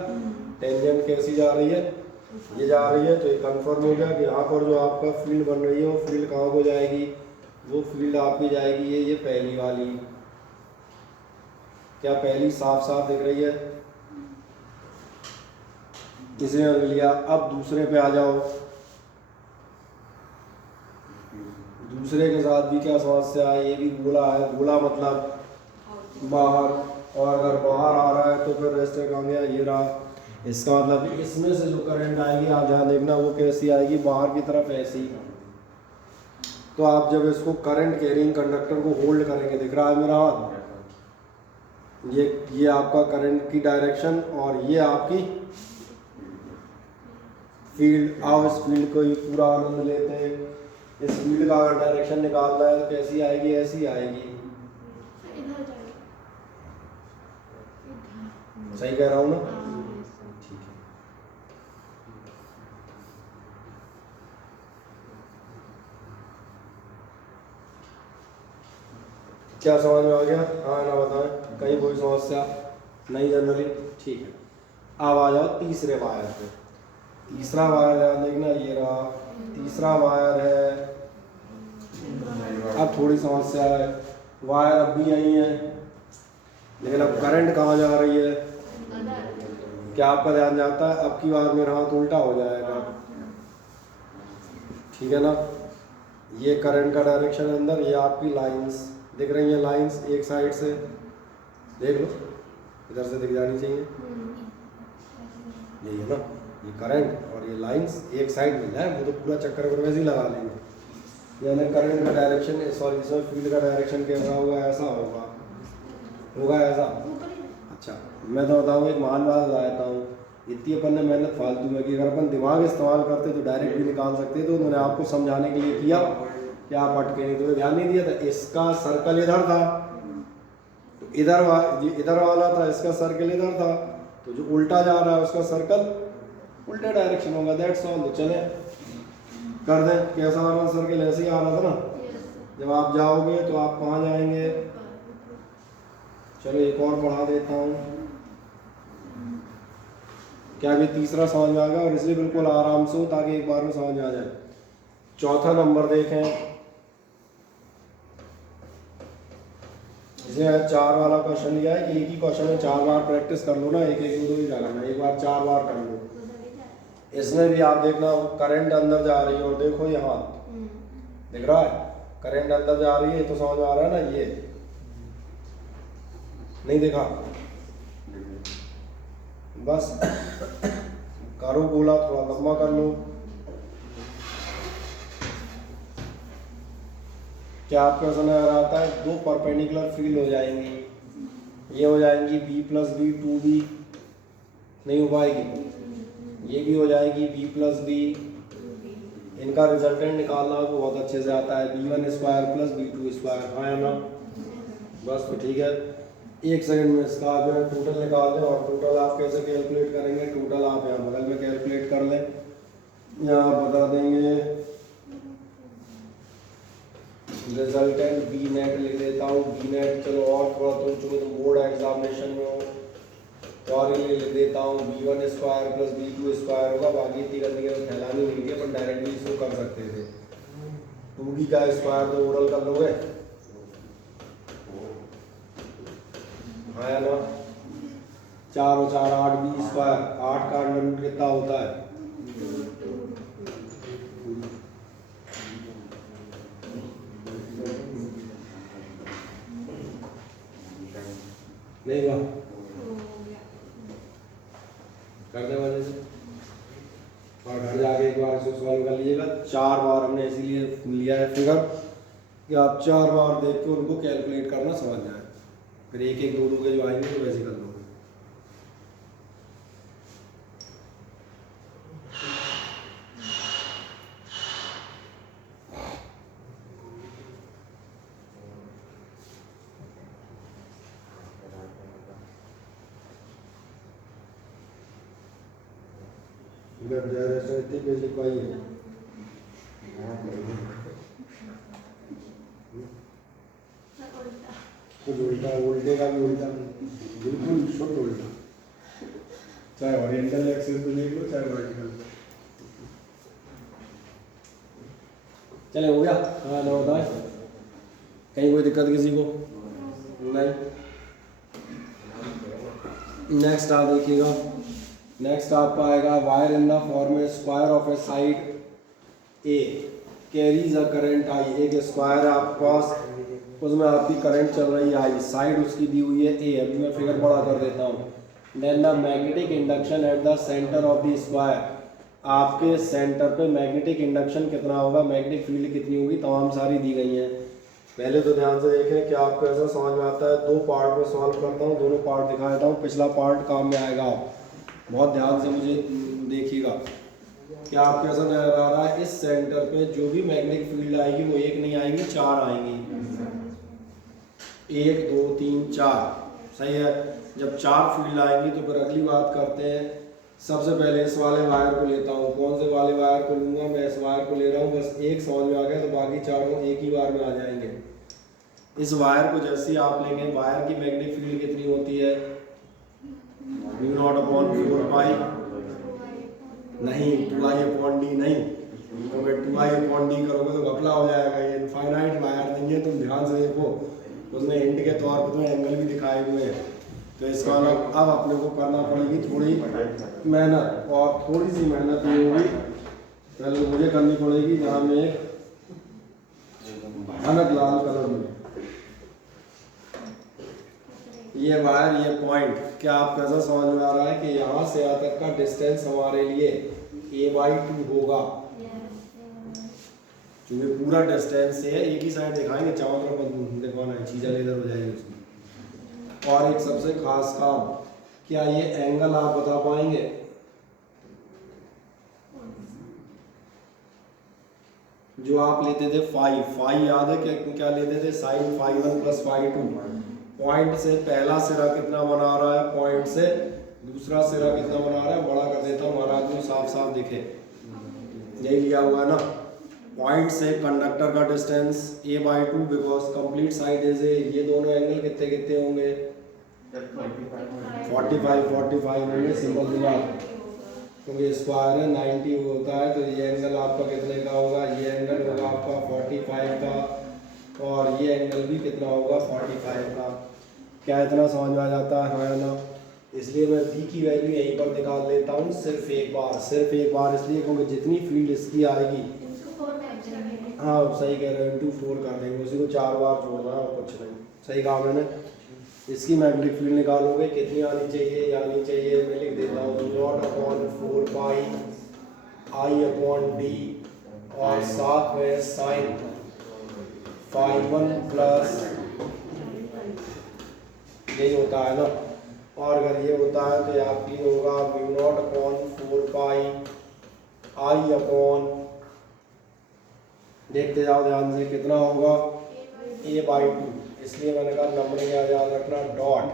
टेंजेंट कैसी जा रही है, ये जा रही है, तो ये कंफर्म हो गया कि यहाँ पर जो आपका फील्ड बन रही है वो फील्ड कहाँ को जाएगी, वो फील्ड आपकी जाएगी ये पहली वाली। क्या पहली साफ साफ दिख रही है, इसे हमने लिया। अब दूसरे पे आ जाओ, दूसरे के साथ भी क्या समस्या है, ये भी गोला है, गोला मतलब बाहर, और अगर बाहर आ रहा है तो फिर रेजिस्टर कहाँ गया, ये रहा, इसका मतलब इसमें से जो करंट आएगी, आप ध्यान देखना, वो कैसी आएगी, बाहर की तरफ ऐसी। तो आप जब इसको करंट कैरिंग कंडक्टर को होल्ड करेंगे, दिख रहा है मेरा हाथ, ये आपका करंट की डायरेक्शन और ये आपकी फील्ड। आओ इस फील्ड को ही पूरा आनंद लेते हैं। इस फील्ड का अगर डायरेक्शन निकालना है तो कैसी आएगी, ऐसी आएगी, सही कह रहा हूँ ना, ठीक है। क्या समझ में आ गया, हाँ ना बताएं, कहीं कोई समस्या नहीं जनरली, ठीक है। अब आ जाओ तीसरे वायर पे। तीसरा वायर ध्यान देखना, ये रहा तीसरा वायर है। अब थोड़ी समस्या है, वायर अब भी यही है, लेकिन अब करंट कहाँ जा रही है, क्या आपका ध्यान जाता है, अब की बार मेरा हाथ उल्टा हो जाएगा, ठीक है ना। ये करंट का डायरेक्शन अंदर, ये आपकी लाइंस दिख रही है, लाइंस एक साइड से देख लो, इधर से दिख जानी चाहिए, यही है ना, ये करंट और ये लाइंस एक साइड मिल जाए, वो तो पूरा चक्कर पर वैसे ही लगा लेंगे। यानी करंट का डायरेक्शन, सॉरी इसमें फील्ड का डायरेक्शन कैसा होगा, ऐसा होगा ऐसा। अच्छा मैं तो बताऊँ, एक महान बात बताता हूँ, इतनी अपन ने मेहनत फालतू में की, अगर अपन दिमाग इस्तेमाल करते तो डायरेक्ट भी निकाल सकते। तो मैंने आपको समझाने के लिए किया कि आप अटके नहीं, तो ध्यान नहीं दिया था। इसका सर्कल इधर था, तो इधर वाला था, इसका सर्कल इधर था, तो जो उल्टा जा रहा है उसका सर्कल उल्टे डायरेक्शन होगा, दैट्स ऑल। तो चले कर दें, कैसा आ रहा सर्कल, ऐसे ही आ रहा था ना। जब आप जाओगे तो आप कहाँ जाएंगे, चलो एक और बढ़ा देता हूँ, क्या अभी तीसरा समझ में आ गया, और इसलिए बिल्कुल आराम से हो ताकि एक बार में समझ में आ जाए। चौथा नंबर देखें, इसे 4 वाला क्वेश्चन लिया है, एक ही क्वेश्चन में 4 बार प्रैक्टिस कर लो ना, एक एक दो ही जाना, एक बार 4 बार कर लो। इसमें भी आप देखना, करंट अंदर जा रही है, और देखो यहाँ दिख रहा है करंट अंदर जा रही है, तो समझ में आ रहा है ना, ये नहीं देखा, बस करो गोला, थोड़ा लंबा कर लो। क्या आपका समय आ रहा है, दो परपेंडिकुलर फील्ड हो जाएंगी, ये हो जाएंगी b प्लस बी 2b, नहीं हो पाएगी, ये भी हो जाएगी b प्लस बी, इनका रिजल्टेंट निकालना आपको बहुत अच्छे से आता है, b1 square plus b2 square, हाँ या ना, बस तो ठीक है। एक सेकंड में इसका आप टोटल निकाल दें, और टोटल आप कैसे कैलकुलेट करेंगे, टोटल आप यहाँ बगल में कैलकुलेट कर लें, यहाँ बता देंगे रिजल्टेंट बी नेट लिख देता हूँ, बी नेट। चलो और थोड़ा तुम चूंकि तुम बोर्ड एग्जामिनेशन में हो तो और ये लिख देता हूँ b1 square plus b2 square होगा। बाकी इतनी करने की फैलानी नहीं है, पर डायरेक्टली इसको कर सकते थे। 2b का स्क्वायर तो ओरल कर लोगे, हाँ या ना। 4 और 4 8, b स्क्वायर, 8 का अंडर रूट कितना होता है? नहीं हुआ, कर दे वजह से। और घर जाके एक बार इसको सॉल्व कर लीजिएगा। 4 बार हमने इसीलिए लिया है फिगर कि आप 4 बार देख के उनको कैलकुलेट करना समझ जाए। फिर 1 1 2 2 के जो आएंगे तो वैसे कर लोगे। इतनी बेसिक पाई है। कुछ उल्टा, उल्टे का भी उल्टा, बिल्कुल शुद्ध उल्टा। चाहे ओरिएंटल एक्सिस पे देख लो चाहे वर्टिकल। चले हो गया? हाँ ना बताए, कहीं कोई दिक्कत किसी को नहीं। नेक्स्ट आप देखिएगा, नेक्स्ट आपका आएगा wire in the form square of A side A carries a current I. एक स्क्वायर है आपके पास, उसमें आपकी करंट चल रही है आई, साइड उसकी दी हुई है ए। अभी मैं फिगर बड़ा कर देता हूँ। Then the magnetic induction at the centre of the square, आपके सेंटर पे मैग्नेटिक इंडक्शन कितना होगा, मैग्नेटिक फील्ड कितनी होगी, तमाम सारी दी गई हैं। पहले तो ध्यान से देखें कि आपको ऐसा समझ में आता है। 2 पार्ट में सॉल्व करता हूँ, दोनों पार्ट दिखा देता हूँ, पिछला पार्ट काम में आएगा। आप बहुत ध्यान से मुझे देखिएगा कि आपको ऐसा नजर आ रहा है इस सेंटर पे जो भी मैग्नेटिक फील्ड आएगी वो 1 नहीं आएंगी, 4 आएंगी। 1 2 3 4, सही है। जब 4 फील्ड आएंगी तो फिर अगली बात करते हैं। सबसे पहले इस वाले वायर को लेता हूँ। कौन से वाले वायर को लूँगा? मैं इस वायर को ले रहा हूँ। बस एक समझ में आ गया तो बाकी चारों एक ही बार में आ जाएंगे। इस वायर को जैसे ही आप लेंगे, वायर की मैग्नेटिक फील्ड कितनी होती है? μ0/4 पाई, नहीं 2I/d नहीं, तो अगर 2I/d करोगे तो घपला हो जाएगा। ये इनफाइनाइट वायर नहीं है, तुम ध्यान से देखो, उसमें हिंट के तौर पर तो एंगल भी दिखाए हुए हैं। तो इसका मतलब अब अपने को करना पड़ेगी थोड़ी मेहनत, और थोड़ी सी मेहनत ये होगी पहले मुझे करनी पड़ेगी। जहाँ में एक भनक लाल कलर में ये वायर, ये पॉइंट, क्या आपको ऐसा समझ में आ रहा है कि यहाँ से यहाँ तक का डिस्टेंस हमारे लिए a/2 होगा? क्योंकि पूरा डिस्टेंस है, एक ही साइड दिखाएंगे, चारों तरफ दिखवाना है, चीज़ें इधर हो जाएगी उसकी। और एक सबसे खास काम, क्या ये एंगल आप बता पाएंगे? जो आप लेते थे फाई याद है क्या लेते थे? sin φ1 + φ2। पॉइंट से पहला सिरा कितना बना रहा है, पॉइंट से दूसरा सिरा कितना बना रहा है, बड़ा कर देता हूँ महाराज को साफ साफ दिखे। यही लिया हुआ है ना, पॉइंट से कंडक्टर का distance a/2 because complete side is a. ये दोनों एंगल कितने कितने होंगे? 45 होंगे, सिंपल सी बात, क्योंकि स्क्वायर है 90 होता है। तो ये एंगल आपका कितने का होगा? ये एंगल होगा आपका 45 का, और ये एंगल भी कितना होगा? 45 का। क्या इतना समझ में आ जाता है? हाँ ना। इसलिए मैं b की वैल्यू यहीं पर निकाल लेता हूँ सिर्फ एक बार इसलिए क्योंकि जितनी फील्ड इसकी आएगी, हाँ सही कह रहे हो, × 4 कर देंगे, उसी को 4 बार जोड़ना है और कुछ नहीं। सही कहा मैंने। इसकी मैग्नेटिक फील्ड निकालोगे कितनी आनी चाहिए, मैं लिख देता हूँ 0/4 पाई I/d, और साथ में sin φ1 प्लस, यही होता है ना। और अगर ये होता है तो आपकी होगा μ0/4 पाई I/, देखते जाओ ध्यान से, कितना होगा? a/2। इसलिए मैंने कहा नंबर क्या याद रखना, dot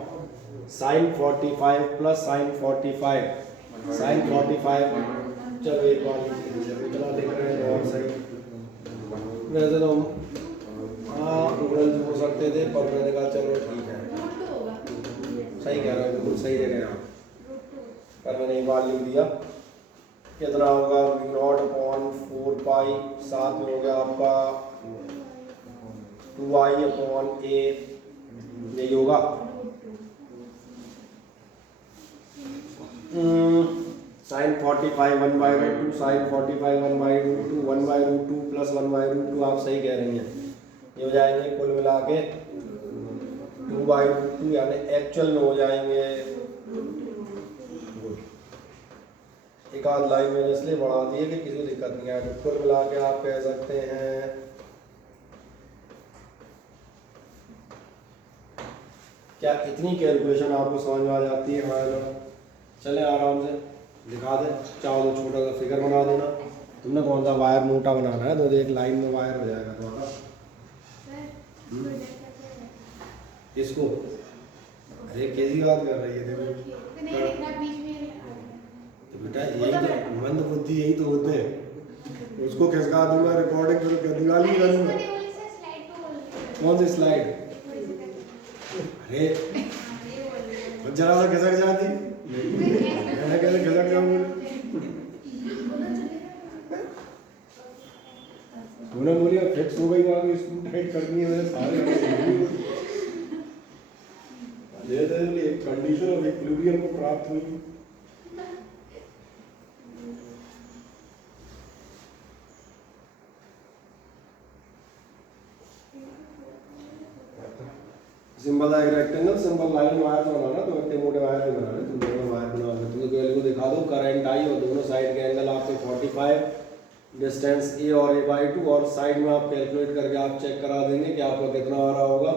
sin 45 plus sin 45, sin 45। चलो एक बार लिख लीजिए, इतना लिख रहे हैं और सही। वैसे तो करते थे, पर मैंने कहा चलो ठीक है, सही कह रहे हो, बिल्कुल सही जगह आप, पर मैंने एक बार लिख दिया। कितना होगा V नॉट अपॉन 4 पाई, साथ में हो गया आपका 2i अपॉन a, यही होगा। साइन 45 1/√2, साइन 45 1/√2, 1/√2 प्लस 1/√2, आप सही कह रही हैं, ये हो जाएंगे कुल मिला के 2/√2, यानी एक्चुअल में हो जाएंगे। एक आध लाइन मैंने इसलिए बढ़ा दी है कि किसी को दिक्कत नहीं आए, तो कुल मिला के आप कह सकते हैं क्या इतनी कैलकुलेशन आपको समझ में आ जाती है हमारे लोग? चले आराम से दिखा दे, चाहो तो छोटा सा फिगर बना देना। तुमने कौन सा वायर मोटा बनाना है, तो एक लाइन में वायर हो जाएगा तुम्हारा। इसको अरे कैसी बात कर रही है देखो, तो बेटा यही तो मंद बुद्धि, यही तो होते हैं। उसको खिसका दूंगा रिकॉर्डिंग तो निकाल ही करूंगा। कौन सी स्लाइड? अरे जरा सा खिसक जाती, मैं कैसे खिसक जाऊंगा? तूने बोली फिक्स हो गई बात, इसको टाइट करनी है, मेरे सारे एक कंडीशन ऑफ इक्विलिब्रियम को प्राप्त हुई। सिंपल एक रेक्टेंगल सिंपल लाइन वायर बनाना, तो इतने मोटे वायर नहीं बनाने, तुम दोनों वायर बनाओगे। तुम वैल्यू को दिखा दो, करंट आई और दोनों साइड के एंगल आपके 45, डिस्टेंस a और a/2, और साइड में आप कैलकुलेट करके आप चेक करा देंगे कि आपका कितना आ रहा होगा।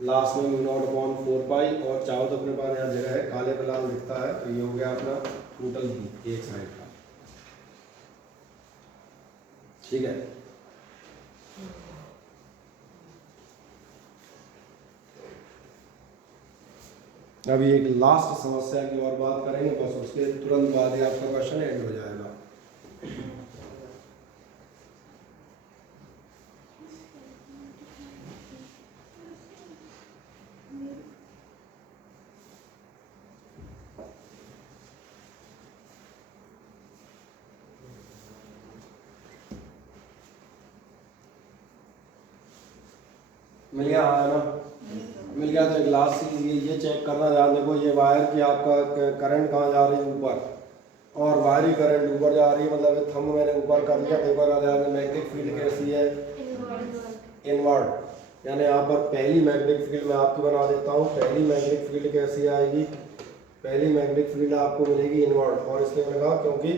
लास्ट में V0/4 पाई, और चाहो तो अपने पास यहाँ जगह है, काले पे लाल दिखता है, तो ये हो गया अपना टोटल एक साइड का, ठीक है। अभी एक लास्ट समस्या की और बात करेंगे, बस उसके तुरंत बाद ही आपका क्वेश्चन एंड हो जाएगा। मिल गया? हाँ ना, मिल गया। तो ग्लास ये चेक करना ध्यान देखो, ये वायर की आपका करंट कहाँ जा रही है? ऊपर, और वायर ही करंट ऊपर जा रही है, मतलब थंब मैंने ऊपर कर दिया। देखो ध्यान, मैग्नेटिक फील्ड कैसी है? इनवर्ड, यानी यहाँ पर पहली मैग्नेटिक फील्ड मैं आपकी बना देता हूँ। पहली मैग्नेटिक फील्ड कैसी आएगी? पहली मैग्नेटिक फील्ड आपको मिलेगी इनवर्ड, और इसलिए मैंने कहा क्योंकि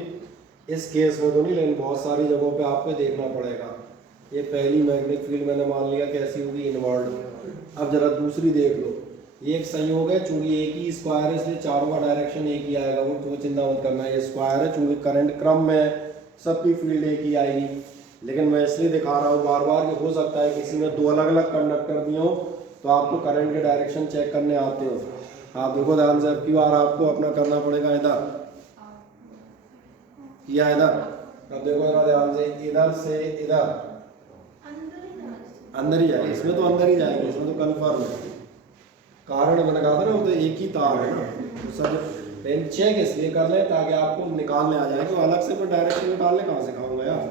इस केस में तो नहीं, लेकिन बहुत सारी जगहों पे आपको देखना पड़ेगा। ये पहली मैग्नेटिक फील्ड मैंने मान लिया कैसी होगी? इनवर्ड। अब जरा दूसरी देख लो, ये एक संयोग है, चूंकि एक ही स्क्वायर है इसलिए चारों का डायरेक्शन एक ही आएगा, वो तो चिंता मत करना। ये स्क्वायर है, चूंकि करंट क्रम में सबकी फील्ड एक ही आएगी, लेकिन मैं इसलिए दिखा रहा हूँ बार बार कि हो सकता है किसी में दो अलग अलग कंडक्टर दिए हो, तो आपको करंट के डायरेक्शन चेक करने आते हो। आप देखो ध्यान से, अब की बार आपको अपना करना पड़ेगा इधर या इधर। अब देखो ध्यान से, इधर से इधर अंदर ही जाएगी, इसमें तो अंदर ही जाएगी, इसमें तो कन्फर्म है। कारण मैंने कहा था ना, वो तो एक ही तार है ना, तो सब चेक इसलिए कर लें ताकि आपको निकालने आ जाए। तो अलग से मैं डायरेक्शन निकालने कहाँ सिखाऊंगा यार,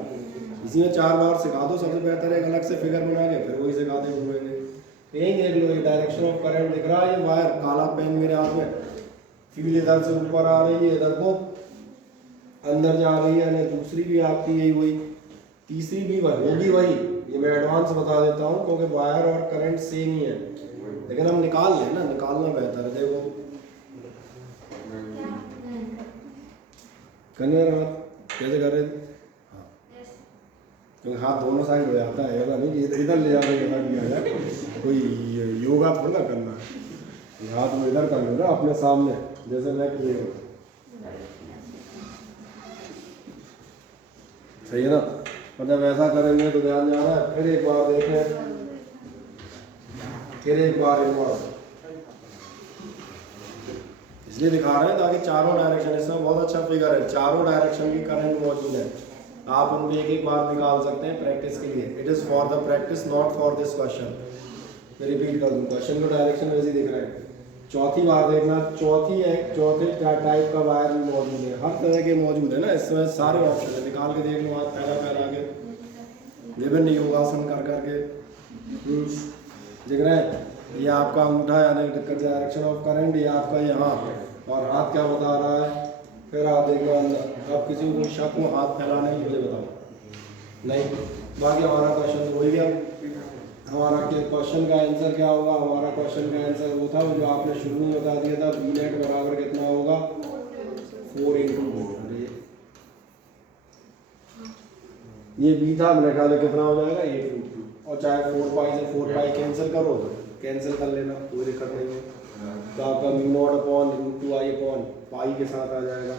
इसी में 4 बार सिखा दो, सबसे बेहतर है अलग से फिगर बना के फिर वही सिखाते घूमेंगे। यही देख लो, ये डायरेक्शन ऑफ करंट दिख रहा है, ये वायर काला पेन मेरे हाथ में, फील्ड इधर से ऊपर आ रही है, इधर को अंदर जा रही है, यानी दूसरी भी आपकी यही हुई, तीसरी भी होगी वही। ये मैं एडवांस बता देता हूँ क्योंकि वायर और करंट सेम ही है, लेकिन हम निकाल लें ना, निकालना बेहतर है। देखो कन्वेयर कैसे कर रहे थे? हाँ, क्योंकि हाथ दोनों साइड हो जाता है, ऐसा नहीं कि इधर ले जाने के बाद किया जाए, कोई योगा थोड़ा करना है। हाथ में इधर कर लो ना अपने सामने, जैसे मैं किए हूँ, सही है ना। मतलब ऐसा करेंगे तो ध्यान जाना है। फिर एक बार देखें, फिर एक बार इसलिए दिखा रहे हैं ताकि चारों डायरेक्शन, इसमें बहुत अच्छा फिगर है, चारों डायरेक्शन की करंट मौजूद है, आप उनको एक एक बार निकाल सकते हैं प्रैक्टिस के लिए। It is for the practice, not for this question. मैं रिपीट कर दूँ, क्वेश्चन का डायरेक्शन वैसे ही दिख रहा है। चौथी बार देखना, चौथे टाइप का वायर भी मौजूद है, हर तरह के मौजूद है ना, इसमें सारे ऑप्शन है, निकाल के देख लो हाथ फैला के विभिन्न योगासन कर करके दिख रहा है। ये आपका अंगूठा यानी डायरेक्शन ऑफ करंट, ये आपका यहाँ, और हाथ क्या बता रहा है। फिर आप देखो अंदर, अब किसी को शक हो हाथ फैलाने की मुझे बताओ नहीं। बाकी हमारा क्वेश्चन हो गया। हमारा क्वेश्चन का आंसर क्या होगा, हमारा क्वेश्चन का आंसर वो था जो आपने शुरू में बता दिया था, बी नेट बराबर कितना होगा 4 × ये बी था, मैंने कहा कितना हो जाएगा 8 × 2, और चाहे 4 पाई से 4 पाई कैंसिल करो तो कैंसिल कर लेना, कोई दिक्कत नहीं है। तो आपका μ0/√2i/पाई के साथ आ जाएगा।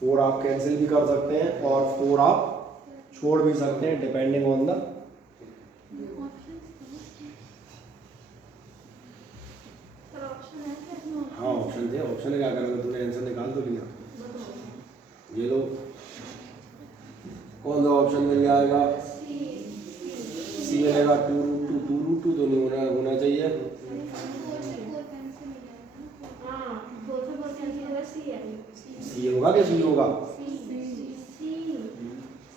4 आप कैंसिल भी कर सकते हैं और 4 आप छोड़ भी सकते हैं, डिपेंडिंग ऑन द। हाँ ऑप्शन थे, ऑप्शन क्या करोगे, तूने आंसर निकाल तो लिया। ये लो, कौन सा ऑप्शन मिल जाएगा, सी मिलेगा। 2√2 तो नहीं होना चाहिए। सी होगा कि सी होगा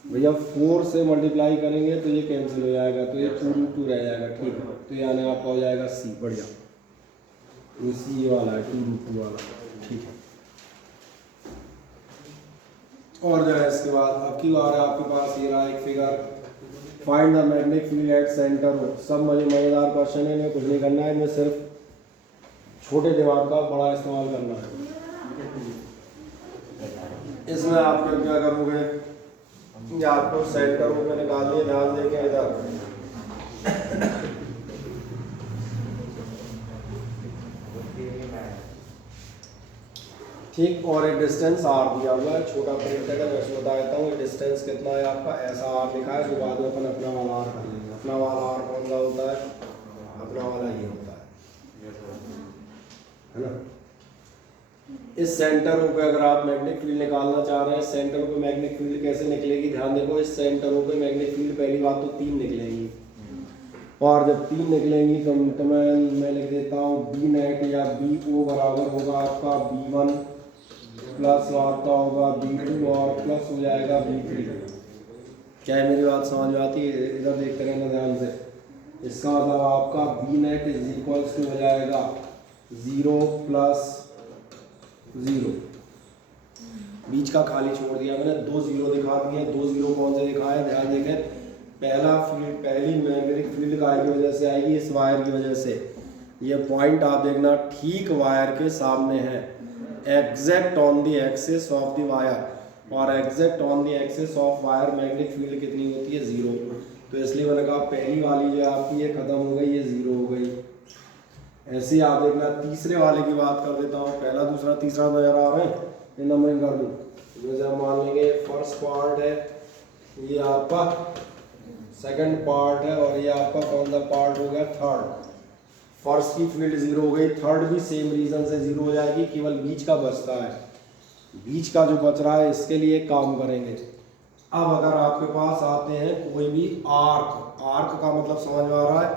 भैया, 4 से मल्टीप्लाई करेंगे तो ये कैंसिल हो जाएगा, तो ये 2√2 रह जाएगा, ठीक है। तो यानी आपका हो जाएगा सी, बढ़िया, तो सी वाला है 2√2 वाला, ठीक है। और जो है इसके बाद अब की बार है आपके पास ये रहा एक figure, find the magnetic field at centre हो। सब मजेदार क्वेश्चन है, इन्हें कुछ नहीं करना है, इनमें सिर्फ छोटे दिमाग का बड़ा इस्तेमाल करना है। इसमें आप क्या करोगे, ये आपको सेंटर को निकाल दिए, ध्यान देंगे इधर ठीक, और एक डिस्टेंस आर दिया हुआ है, छोटा प्रिंटेड है, मैं बता देता हूँ। डिस्टेंस कितना है आपका, ऐसा आर लिखा है, जो बाद में अपन अपना वाला आर कर लेंगे। अपना वाला आर कौन सा होता है, अपना वाला ये होता है ना। इस सेंटर पे अगर आप मैग्नेटिक फील्ड निकालना चाह रहे हैं, सेंटर पे मैग्नेटिक फील्ड कैसे निकलेगी, ध्यान देखो। इस सेंटर पे मैग्नेटिक फील्ड पहली बात तो 3 निकलेंगी, और जब 3 निकलेंगी तो मैं लिख देता हूँ बी नेट या बी ओ बराबर होगा आपका B1 प्लस आपका होगा B2 और प्लस हो जाएगा B3। क्या है मेरी बात समझ में आती है, इधर देखते रहना ध्यान से। इसका मतलब आपका B net is equals to हो जाएगा 0 + 0, बीच का खाली छोड़ दिया मैंने, 2 0 दिखा दिए। 2 0 कौन से दिखाए, ध्यान देखें। पहली मैग्नेटिक फील्ड काय की वजह से आएगी, इस वायर की वजह से। ये पॉइंट आप देखना ठीक वायर के सामने है, exact on the axis of the wire, और exact on the axis of wire magnetic field कितनी होती है 0। तो इसलिए मैंने कहा पहली वाली जो आपकी ये खत्म हो गई, ये 0 हो गई। ऐसे ही आप देखना तीसरे वाले की बात कर देता हूँ, पहला दूसरा तीसरा नजर आ रहे हैं, ये नंबरिंग कर दूँ। जैसे हम मान लेंगे फर्स्ट पार्ट है, ये आपका सेकंड पार्ट है, और ये आपका कौन सा पार्ट हो गया, थर्ड। फर्स्ट की फील्ड 0 हो गई, थर्ड भी सेम रीजन से 0 हो जाएगी, केवल बीच का बचता है। बीच का जो बच रहा है इसके लिए काम करेंगे। अब अगर आपके पास आते हैं कोई भी आर्क, आर्क का मतलब समझ में आ रहा है,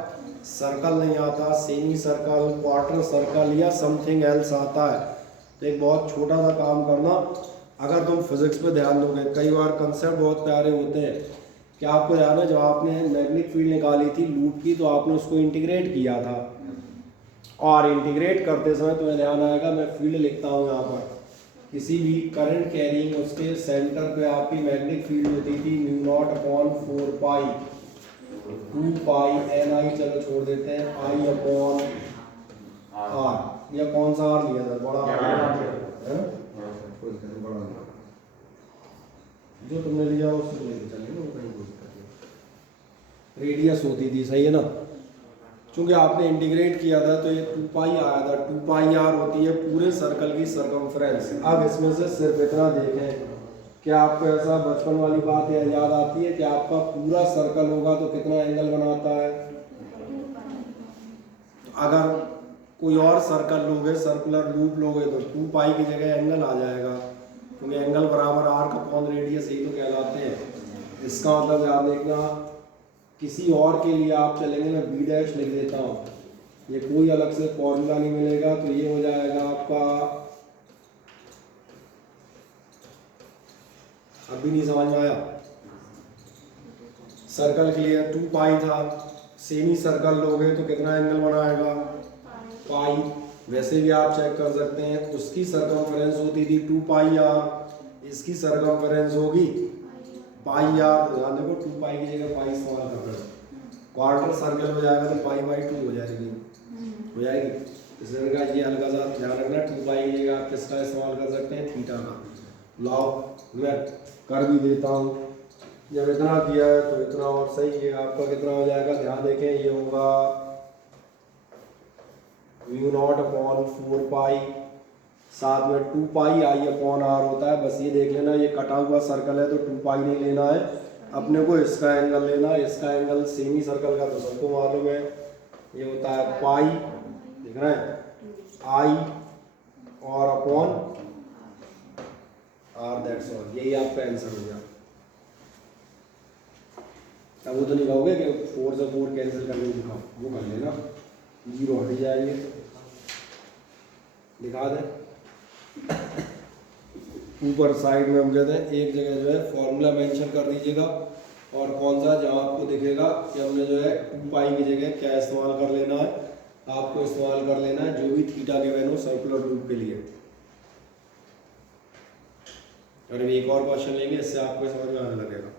सर्कल नहीं आता, सेमी सर्कल, क्वार्टर सर्कल या समथिंग एल्स आता है, तो एक बहुत छोटा सा काम करना। अगर तुम फिजिक्स पे ध्यान दोगे, कई बार कंसेप्ट बहुत प्यारे होते हैं। क्या आपको ध्यान है, जब आपने मैग्नेटिक फील्ड निकाली थी लूप की, तो आपने उसको इंटीग्रेट किया था, और इंटीग्रेट करते समय तुम्हें ध्यान आएगा, मैं फील्ड लिखता हूँ यहाँ पर, किसी भी करंट कैरिंग उसके सेंटर पे आपकी मैग्नेटिक फील्ड होती थी μ0/4 पाई 2 पाई Ni, चलो छोड़ देते हैं, I/R। यह कौन सा आर लिया था, बड़ा आर है, बड़ा जो तुमने लिया उससे लेके चलेंगे, वो कहीं कोई दिक्कत नहीं। रेडियस होती थी, सही है ना, क्योंकि आपने इंटीग्रेट किया था तो ये 2 पाई आया था। 2 पाई आर होती है पूरे सर्कल की सरकमफ्रेंस। अब इसमें से सिर्फ इतना देखें, क्या आपको ऐसा बचपन वाली बात याद आती है कि आपका पूरा सर्कल होगा तो कितना एंगल बनाता है। अगर कोई और सर्कल लोगे, सर्कुलर लूप लोगे, तो 2 पाई की जगह एंगल आ जाएगा, क्योंकि एंगल बराबर आर्क अपॉन रेडियस, यही तो कहलाते हैं। इसका मतलब याद देखना, किसी और के लिए आप चलेंगे, मैं बी डैश लिख देता हूँ, ये कोई अलग से फॉर्मूला नहीं मिलेगा, तो ये हो जाएगा आपका, अभी नहीं समझ में आया, सर्कल के लिए 2 पाई था, सेमी सर्कल लोगे तो कितना एंगल बनाएगा, पाई। वैसे भी आप चेक कर सकते हैं, उसकी सर्कमफेरेंस होती थी 2 पाई आर, इसकी सर्कमफेरेंस होगी पाई आर। ध्यान देखो 2 पाई की जगह पाई इस्तेमाल कर रहे हैं, क्वार्टर सर्कल हो जाएगा तो पाई बाई 2 हो जाएगी, हो जाएगी। इसलिए का ये हल्का सा ध्यान रखना, 2 पाई की जगह आप किसका इस्तेमाल कर सकते हैं, थीटा का। लाओ मैं कर भी देता हूँ, जब इतना किया है तो इतना और सही है, आपका कितना हो जाएगा, ध्यान देखें, ये होगा म्यू नॉट अपॉन 4 पाई, साथ में 2 पाई आई अपॉन आर होता है। बस ये देख लेना, ये कटा हुआ सर्कल है तो 2 पाई नहीं लेना है, अपने को इसका एंगल लेना है। इसका एंगल सेमी सर्कल का तो सबको मालूम है, ये होता है पाई, देख रहे हैं, आई और अपॉन आर, दैट्स ऑल। यही आपका आंसर हो गया। अब वो तो नहीं कहोगे कि 4 से 4 कैंसिल करने दिखाओ, वो कर लेना, 0 हट जाएंगे, दिखा दें। ऊपर साइड में हम कहते हैं एक जगह जो है फॉर्मूला मेंशन कर दीजिएगा, और कौन सा, जहाँ आपको दिखेगा कि हमने जो है 2 पाई की जगह क्या इस्तेमाल कर लेना है, आपको इस्तेमाल कर लेना है जो भी थीटा के वैल्यू सर्कुलर लूप के लिए। और एक और क्वेश्चन लेंगे, इससे आपको समझ में आने लगेगा।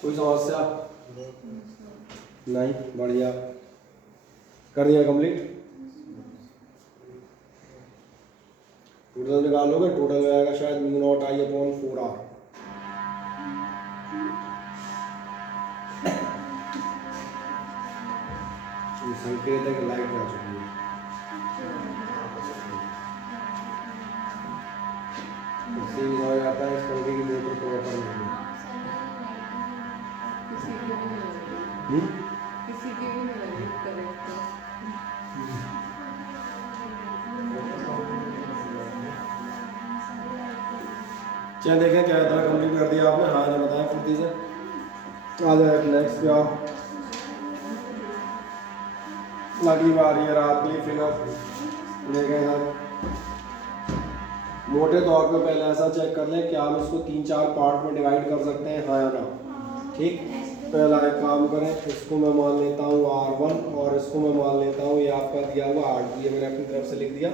कोई समस्या नहीं, बढ़िया, कर दिया कंप्लीट। टोटल निकालोगे, टोटल हो आएगा शायद mu naught I upon 4 R. संकेत है कि लाइट आ चुकी है, इससे भी समझ आता है इस पंखे की मोटर प्रॉपर नहीं है। किसी की भी नहीं करेक्ट। चलिए देखें क्या इतना कंप्लीट कर दिया आपने, हाँ ना बताएं फुर्ती से। आ जाए नेक्स्ट पे आओ, अगली बार ये रात की फिगर देखें सर। मोटे तौर पे पहले ऐसा चेक कर लें कि हम इसको 3-4 पार्ट में डिवाइड कर सकते हैं, हाँ या ना। ठीक, पहला एक काम करें, इसको मैं मान लेता हूँ R1 और इसको मैं मान लेता हूँ, ये आपका दिया हुआ R2, ये मैंने अपनी तरफ से लिख दिया।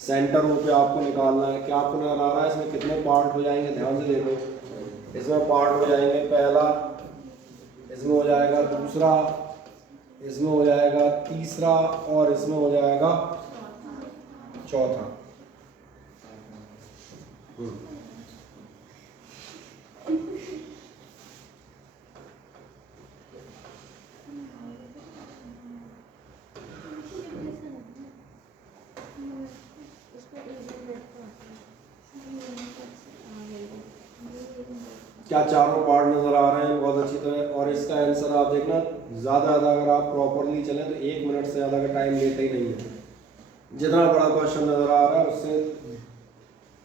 सेंटर रो पे आपको निकालना है, क्या आपको नजर आ रहा है इसमें कितने पार्ट हो जाएंगे, ध्यान से देखो। इसमें पार्ट हो जाएंगे, पहला, इसमें हो जाएगा दूसरा, इसमें हो जाएगा तीसरा, और इसमें हो जाएगा चौथा। क्या चारों पार्ट नजर आ रहे हैं बहुत अच्छी तरह। और इसका आंसर आप देखना, ज़्यादा अगर आप प्रॉपरली चलें तो 1 मिनट से ज़्यादा का टाइम लेते ही नहीं है। जितना बड़ा क्वेश्चन नज़र आ रहा है उससे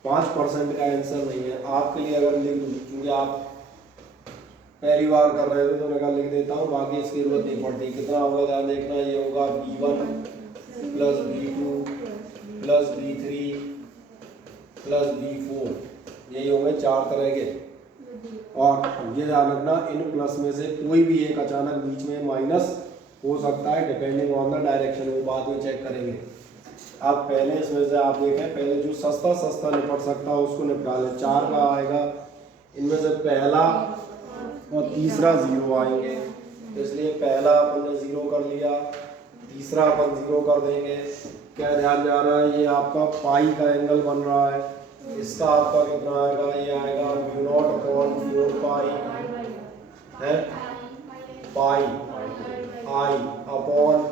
5% का आंसर नहीं है। आपके लिए अगर लिख दूँ, क्योंकि आप पहली बार कर रहे थे तो मैं कहा लिख देता हूँ, बाकी इसकी जरूरत नहीं पड़ती। कितना होगा ध्यान देखना, ये होगा B1 plus B2 plus B3 plus B4, यही होंगे 4 तरह के। और ये ध्यान रखना, इन प्लस में से कोई भी एक अचानक बीच में माइनस हो सकता है, डिपेंडिंग ऑन द डायरेक्शन, वो बाद में चेक करेंगे। अब पहले इसमें से आप देखें, पहले जो सस्ता सस्ता निपट सकता है उसको निपटा लें। 4 का आएगा, इनमें से पहला और तीसरा जीरो आएंगे, तो इसलिए पहला अपन ने जीरो कर लिया, तीसरा अपन जीरो कर देंगे। क्या ध्यान जा रहा है, ये आपका पाई का एंगल बन रहा है, इसका आपका कितना आएगा, ये आएगा म्यू नॉट अपॉन 4 पाई है पाई आई अपॉन,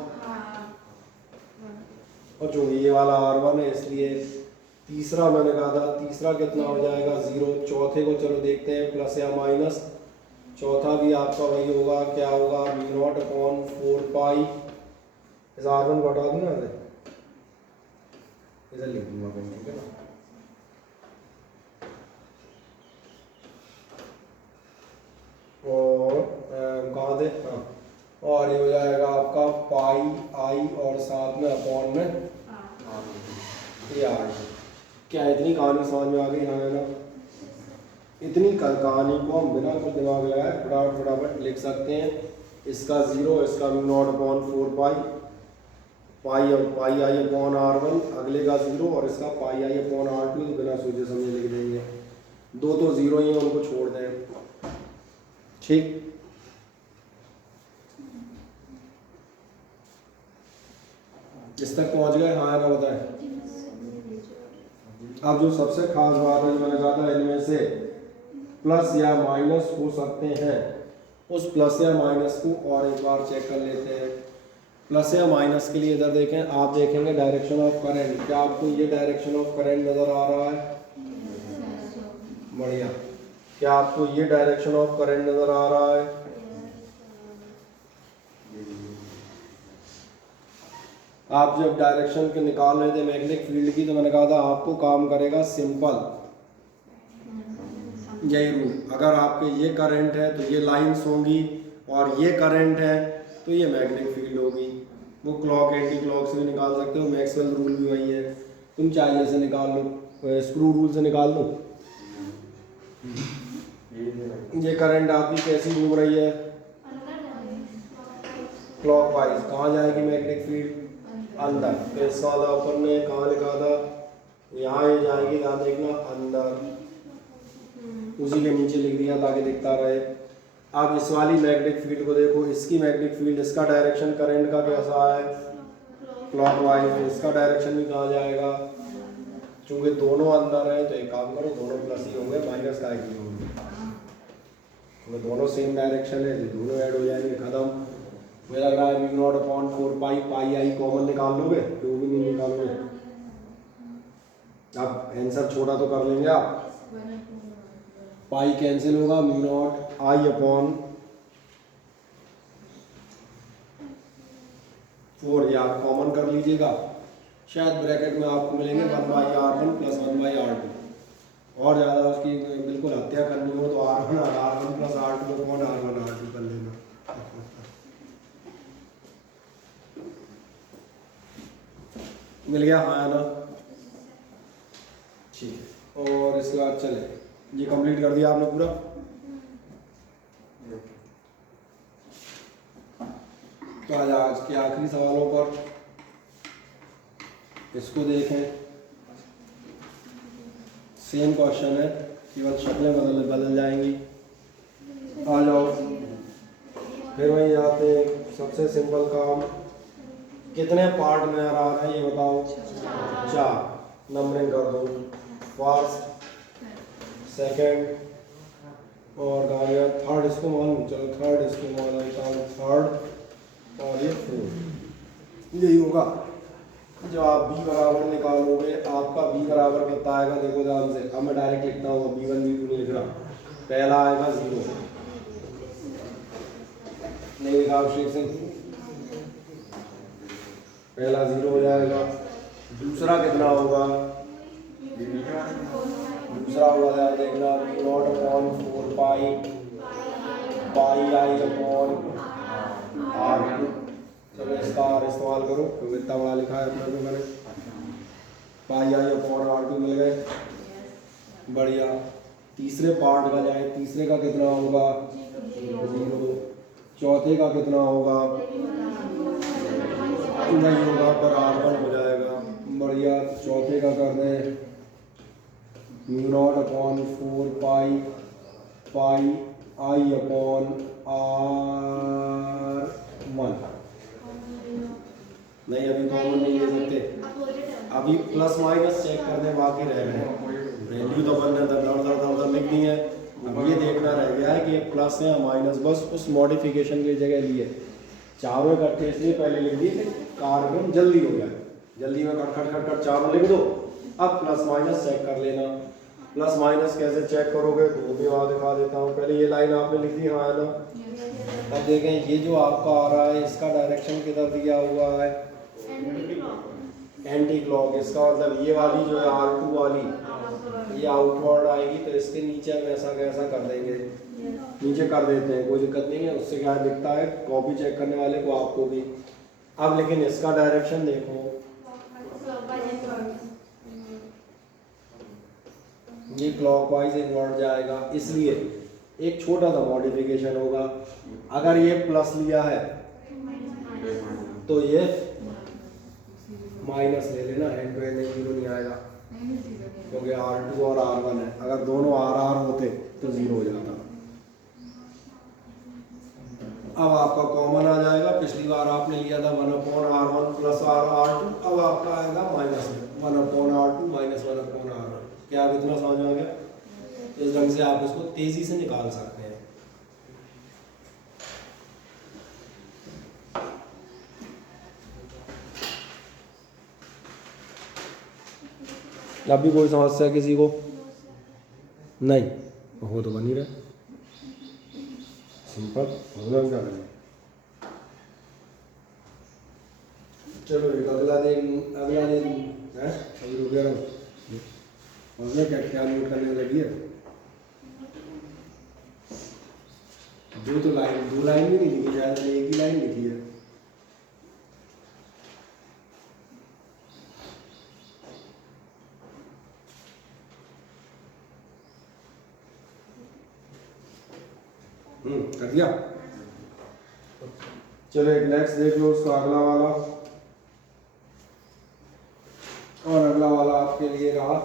और जो ये वाला R1 है, इसलिए तीसरा मैंने कहा था, तीसरा कितना हो जाएगा 0। चौथे को चलो देखते हैं प्लस या माइनस, चौथा भी आपका वही होगा, क्या होगा म्यू नॉट अपॉन 4 पाई, इस R1 को हटा दूँ ना, इधर लिख दूंगा मैं, ठीक है ना। और कहाँ थे, हाँ, और ये हो जाएगा आपका पाई आई और साथ में अपॉन में ये आ गया। क्या इतनी कहानी समझ में आ गई? हाँ है ना। इतनी कहानी को हम बिना कुछ दिमाग लगाए फटाफट फटाफट लिख सकते हैं। इसका 0, इसका म्यू नॉट अपॉन 4 पाई, पाई और पाई आई अपॉन R1, अगले का 0 और इसका पाई आई अपॉन R2, तो बिना सोचे समझे लिख देंगे। दो तो 0 ही है, उनको छोड़ दें, ठीक। इस तक पहुंच गए? हाँ ना, बताएं। अब जो सबसे खास बात है, जो मैंने कहा था, इनमें से प्लस या माइनस हो सकते हैं, उस प्लस या माइनस को और एक बार चेक कर लेते हैं। प्लस या माइनस के लिए इधर देखें, आप देखेंगे डायरेक्शन ऑफ करंट, क्या आपको ये डायरेक्शन ऑफ करंट नज़र आ रहा है? बढ़िया। क्या आपको ये डायरेक्शन ऑफ करंट नज़र आ रहा है? आप जब डायरेक्शन के निकाल रहे थे मैग्नेटिक फील्ड की, तो मैंने कहा था आपको काम करेगा सिंपल यही रूल। अगर आपके ये करंट है तो ये लाइंस होंगी, और ये करंट है तो ये मैग्नेटिक फील्ड होगी। वो क्लॉक एंटी क्लॉक से भी निकाल सकते हो, मैक्सवेल रूल भी वही है। तुम चाहिए से निकाल लो, स्क्रू रूल से निकाल लो। ये करंट आपकी कैसी घूम रही है? क्लॉकवाइज। कहाँ जाएगी मैग्नेटिक फील्ड? अंदर। तो इस वाला अपन ने कहाँ लिखा था? यहाँ ये जाएगी, यहाँ देखना अंदर, उसी के नीचे लिख दिया ताकि दिखता रहे। अब इस वाली मैग्नेटिक फील्ड को देखो, इसकी मैग्नेटिक फील्ड, इसका डायरेक्शन करंट का कैसा है? क्लॉकवाइज। इसका डायरेक्शन भी कहाँ जाएगा? चूंकि दोनों अंदर है तो एक काम करो, दोनों प्लस ही होंगे, माइनस का ही होंगे। तो दोनों सेम डायरेक्शन है तो दोनों ऐड हो जाएंगे, खत्म। मुझे लग रहा है mu naught upon 4 pi, pi आई कॉमन निकाल लोगे? तो भी नहीं निकालोगे। अब आंसर छोटा तो कर लेंगे आप, पाई कैंसिल होगा, म्यू नॉट आई अपॉन 4, ये आप कॉमन कर लीजिएगा। शायद ब्रैकेट में आपको मिलेंगे 1/R1 प्लस 1/R2। और ज़्यादा उसकी बिल्कुल हत्या करनी हो तो R1 plus R2 upon R1 R2 कर लेना। मिल गया? हाँ ना, ठीक है। और इसके बाद चले, ये कंप्लीट कर दिया आपने पूरा। तो आज के आखिरी सवालों पर इसको देखें। सेम क्वेश्चन है, केवल शक्लें बदल जाएंगी। आ जाओ, फिर वहीं आते हैं। सबसे सिंपल काम, कितने पार्ट में आ रहा है ये बताओ? 4। नंबरिंग कर दो, फर्स्ट, सेकंड और गाड़िया थर्ड। इसको मालूम, चलो थर्ड इसको मान लेता हूँ, थर्ड और ये फोर्थ। यही होगा। जब आप b बराबर निकालोगे, आपका b बराबर कितना आएगा? देखो ध्यान से, अब मैं डायरेक्ट लिखता हूँ, b1 b2 नहीं लिख रहा। पहला आएगा 0, नहीं लिखा अभिषेक सिंह, पहला 0 हो जाएगा। दूसरा कितना होगा? दूसरा होगा, ध्यान देखना, not upon 4 pi, pi I upon R2। चलो इसका R इस्तेमाल करो, क्योंकि इतना बड़ा लिखा है अपना तो मैंने। पाई आई अपॉन R2 मिल गए, बढ़िया। तीसरे पार्ट का जाए, तीसरे का कितना होगा? 0। चौथे का कितना होगा? नहीं होगा, पर R1 हो जाएगा। बढ़िया। चौथे का कर दें mu naught upon 4 pi pi I upon R 1। नहीं अभी कॉमन नहीं ले सकते, अभी प्लस माइनस चेक करने बाकी रह गए हैं। वैल्यू तो अपन ने दर लिख दी है। अब ये देखना रह गया है कि प्लस है या माइनस, बस उस मॉडिफिकेशन की जगह लिए चारों इकट्ठे इसलिए पहले लिख दिए कार्बन जल्दी हो जाए, जल्दी में खट खट खट चारों लिख दो। अब प्लस माइनस चेक कर लेना। प्लस माइनस कैसे चेक करोगे तो वो भी वहाँ दिखा देता हूँ। पहले ये लाइन आपने लिख दी, हाँ है ना। अब देखें ये जो आपका आ रहा है इसका डायरेक्शन किधर दिया हुआ है, एंटी क्लॉक। इसका मतलब ये वाली जो है R2 वाली ये आउटवर्ड आएगी, तो इसके नीचे हम ऐसा कैसा कर देंगे, नीचे कर देते हैं, कोई दिक्कत नहीं है। उससे क्या दिखता है कॉपी चेक करने वाले को, आपको भी। अब लेकिन इसका डायरेक्शन देखो, ये क्लॉकवाइज इनवर्ट जाएगा, इसलिए एक छोटा सा मॉडिफिकेशन होगा। अगर ये प्लस लिया है तो ये माइनस ले लेना, हैंड टू हैंड जीरो नहीं आएगा क्योंकि R2 और R1 है। अगर दोनों RR होते तो जीरो हो जाता। अब आपका कॉमन आ जाएगा। पिछली बार आपने लिया था 1/R1 प्लस R2, अब आपका आएगा माइनस 1/R2 माइनस 1/R1। क्या आप इतना समझ आ गया? इस ढंग से आप इसको तेजी से निकाल सकते हैं। अभी कोई समस्या किसी को नहीं हो तो बनी रहे, सिंपल होना क्या करें। चलो एक अगला दिन है, अभी रुक गया उसने क्या नोट करने लगी है। दो लाइन भी नहीं लिखी, शायद एक ही लाइन लिखी है। कर दिया। चलो एक नेक्स्ट देख लो उसका अगला वाला, और अगला वाला आपके लिए रहा।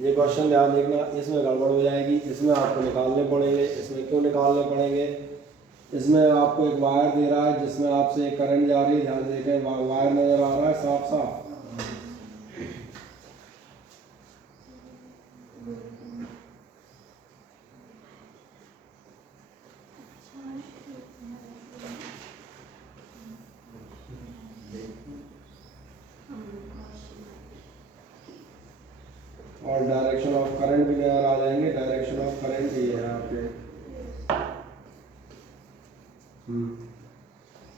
ये क्वेश्चन ध्यान देखना, इसमें गड़बड़ हो जाएगी, इसमें आपको निकालने पड़ेंगे। इसमें क्यों निकालने पड़ेंगे, इसमें आपको एक वायर दे रहा है जिसमें आपसे करंट जा रही है। ध्यान देखें वायर नजर आ रहा है साफ साफ। और डायरेक्शन ऑफ करंट भी नजर आ जाएंगे। डायरेक्शन ऑफ करंट भी है आपके।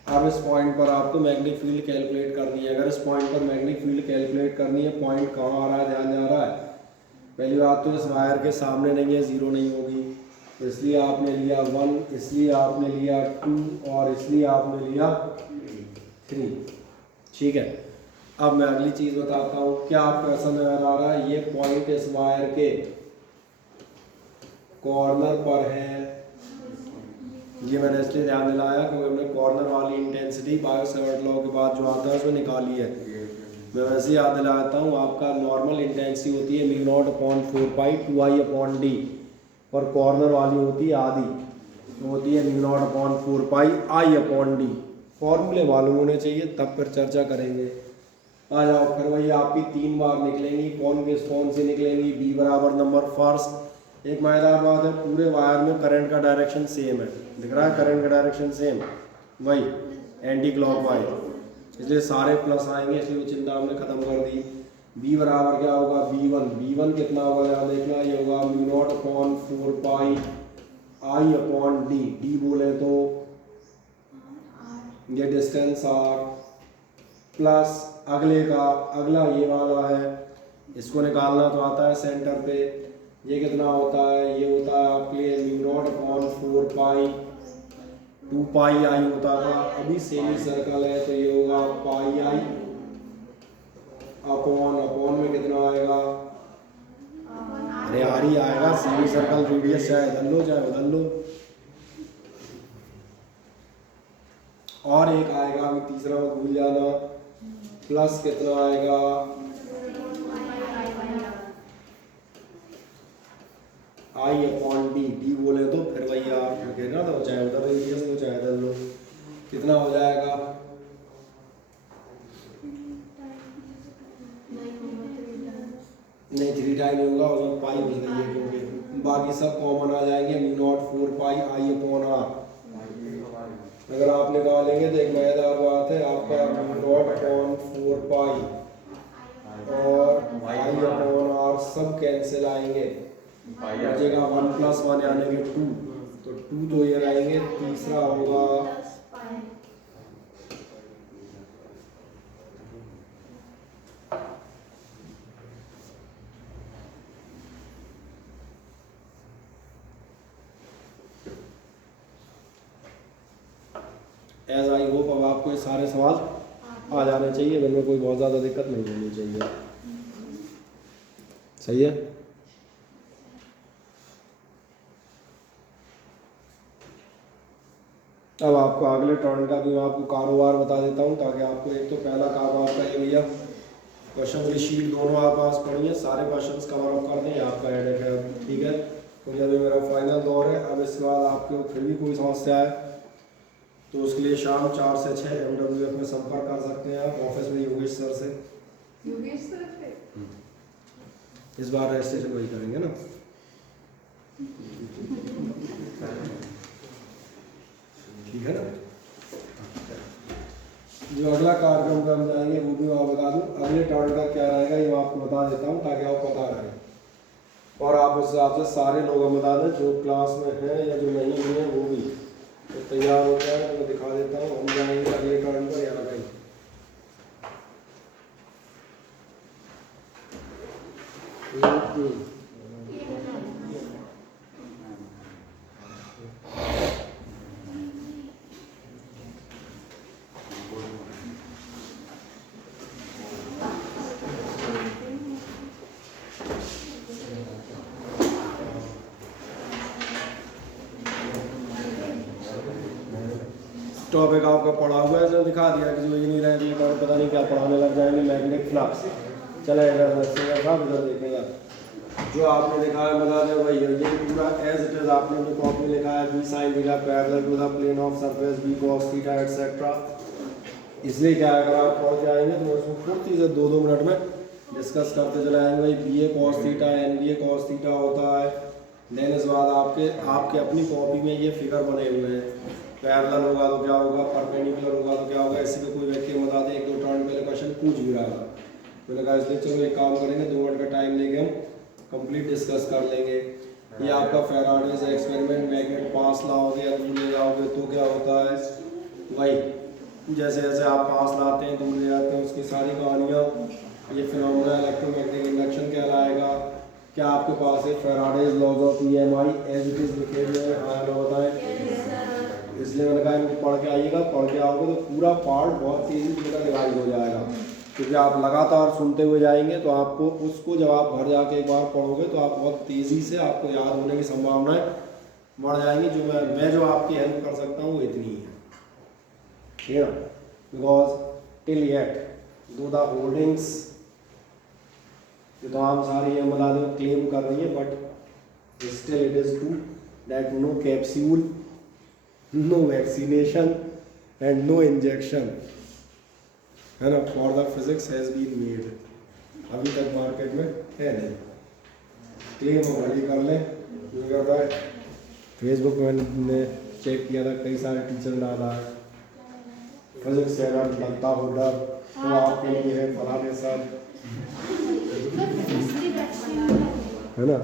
अब इस पॉइंट पर आपको मैग्नेटिक फील्ड कैलकुलेट करनी है। अगर इस पॉइंट पर मैग्नेटिक फील्ड कैलकुलेट करनी है, पॉइंट कहाँ आ रहा है ध्यान जा रहा है। पहली बात तो इस वायर के सामने नहीं है, जीरो नहीं होगी, इसलिए आपने लिया 1, इसलिए आपने लिया 2 और इसलिए आपने लिया 3। ठीक है। अब मैं अगली चीज़ बताता हूँ। क्या आपको ऐसा नजर आ रहा है, ये पॉइंट इस वायर के कॉर्नर पर है। ये मैंने इसलिए ध्यान दिलाया क्योंकि हमने कॉर्नर वाली इंटेंसिटी बायो-सैवर्ट लॉ के बाद जो आता है उसमें निकाली है। मैं वैसे याद दिलाता हूँ, आपका नॉर्मल इंटेंसिटी होती है म्यू नॉट अपॉन 4 पाई 2i अपॉन डी, और कॉर्नर वाली होती है आधी, तो होती है mu naught upon 4 pi I upon D. फॉर्मूले मालूम होने चाहिए, तब फिर चर्चा करेंगे। आ जाओ फिर वही आपकी 3 बार निकलेंगी। कौन से निकलेंगी, बी बराबर नंबर फर्स्ट। एक मजेदार बात है, पूरे वायर में करंट का डायरेक्शन सेम है, दिख रहा है करंट का डायरेक्शन सेम, वही एंटी क्लॉकवाइज, इसलिए सारे प्लस आएंगे, इसलिए वो चिंता हमने खत्म कर दी। बी बराबर क्या होगा, बी1 कितना होगा यहाँ देखना, ये होगा mu naught upon 4 pi I upon D. D बोले तो ये डिस्टेंस आर, प्लस अगला ये वाला है, इसको निकालना तो आता है सेंटर पे। ये कितना होता है, ये होता है आपके लिए म्यू नॉट अपॉन 4 पाई 2 पाई आई होता था। अभी सेमी सर्कल है तो ये होगा पाई आई अपॉन में कितना आएगा, अरे आर ही आएगा। सेमी सर्कल रेडियस चाहे बदल लो। और एक आएगा, अभी तीसरा मत भूल जाना, प्लस कितना आएगा आई अपॉन डी, डी बोले तो फिर वही आप कहना था चाहे उधर रेडियस लो चाहे इधर लो, कितना हो जाएगा नहीं 3 टाइम होगा उसमें पाई बच गई है क्योंकि बाकी सब कॉमन आ जाएंगे mu naught 4 pi I upon R. अगर आप निकालेंगे तो एक मजेदार बात है, आपका म्यू नॉट अपॉन 4 पाई और आई अपॉन आर सब कैंसिल आएंगे, बचेगा 1 + 1 यानी कि 2, तो 2 तो ये रहेंगे, तीसरा होगा एज आई होप अब आपको ये सारे सवाल आ जाने चाहिए, इनमें कोई बहुत ज़्यादा दिक्कत नहीं होनी चाहिए। सही है। अब आपको अगले टर्न का भी मैं आपको कारोबार बता देता हूँ, ताकि आपको एक तो पहला कारोबार का ये भैया क्वेश्चन की शीट दोनों आप पास पढ़िए, सारे क्वेश्चंस कवर अप कर दें, आपका हेडेक है ठीक है, क्योंकि अभी मेरा फाइनल दौर है। अब इसके बाद आपको फिर भी कोई समस्या है तो उसके लिए शाम 4 से 6 MWF में संपर्क कर सकते हैं आप, ऑफिस में योगेश सर से। योगेश सर थे? इस बार रजिस्ट्रेशन वही करेंगे ना। ठीक है ना। जो अगला कार्यक्रम पर हम जाएंगे वो भी मैं आपको बता दूँ, अगले टर्न का क्या रहेगा ये मैं आपको बता देता हूँ ताकि आपको पता रहे, और आप उस हिसाब से सारे लोग बता दें जो क्लास में हैं या जो नहीं हुए वो भी तो तैयार होता है। तो मैं दिखा देता हूँ, हम जाएंगे अगले टर्न पर यहाँ कहीं। टॉपिक आपका पढ़ा हुआ है, जो दिखा दिया कि जो ये नहीं रहेंगे और पता नहीं क्या पढ़ाने लग जाएंगे, मैग्नेटिक फ्लक्स चलेगा इधर देखेगा। जो आपने लिखा है बता दें भाई, ये पूरा एज इट इज आपने जो कॉपी में लिखा है B sine theta parallel to the plane of surface B cos theta etcetera. इसलिए क्या अगर आप पहुंच जाएंगे तो उसको फुर्ती से 2-2 मिनट में डिस्कस करते चले आएंगे भाई, बी ए कॉस थीटा एन बी ए कॉस थीटा होता है। देन इस बाद आपके अपनी कॉपी में ये फिगर बने हुए हैं, पैरेलल होगा तो क्या होगा, परपेंडिकुलर होगा तो क्या होगा, इसी में कोई व्यक्ति बता दे 1-2 टर्न पहले क्वेश्चन पूछ भी रहा था। मैंने कहा इसलिए चलो एक काम करेंगे, 2 मिनट का टाइम लेके हम कंप्लीट डिस्कस कर लेंगे। ये आपका फेराडेज एक्सपेरिमेंट, मैग्नेट पास लाओगे या दूर ले जाओगे तो क्या होता है, वही जैसे जैसे आप पास लाते हैं दूर ले जाते हैं उसकी सारी कहानियाँ। ये फिनोमेना इलेक्ट्रोमैग्नेटिक इंडक्शन कहलाएगा। क्या आपके पास है Faraday's laws of EMI as it is लिखे हुए हैं? हाँ ना बताएं। इसलिए मैंने कहा इनको पढ़ के आइएगा, पढ़ के आओगे तो पूरा पार्ट बहुत तेज़ी से रिवाइज हो जाएगा, क्योंकि आप लगातार सुनते हुए जाएंगे तो आपको उसको जब आप घर जाके एक बार पढ़ोगे तो आप बहुत तेज़ी से आपको याद होने की संभावनाएं बढ़ जाएंगी। जो मैं जो आपकी हेल्प कर सकता हूँ वो इतनी ही है, ठीक है ना। बिकॉज टिल येट दो द होल्डिंग्स जो तमाम सारी ये बता दो क्लेम कर रही है, but still it is true that no capsule, no vaccination and no injection है ना for the physics has been made. अभी तक मार्केट में है नहीं। क्लेम हम भली कर लें, जो करता है फेसबुक में मैंने चेक किया था, कई सारे टीचर डाला है फिजिक्स से अगर लगता हो डर तो आपके लिए है फलाने सब, है ना।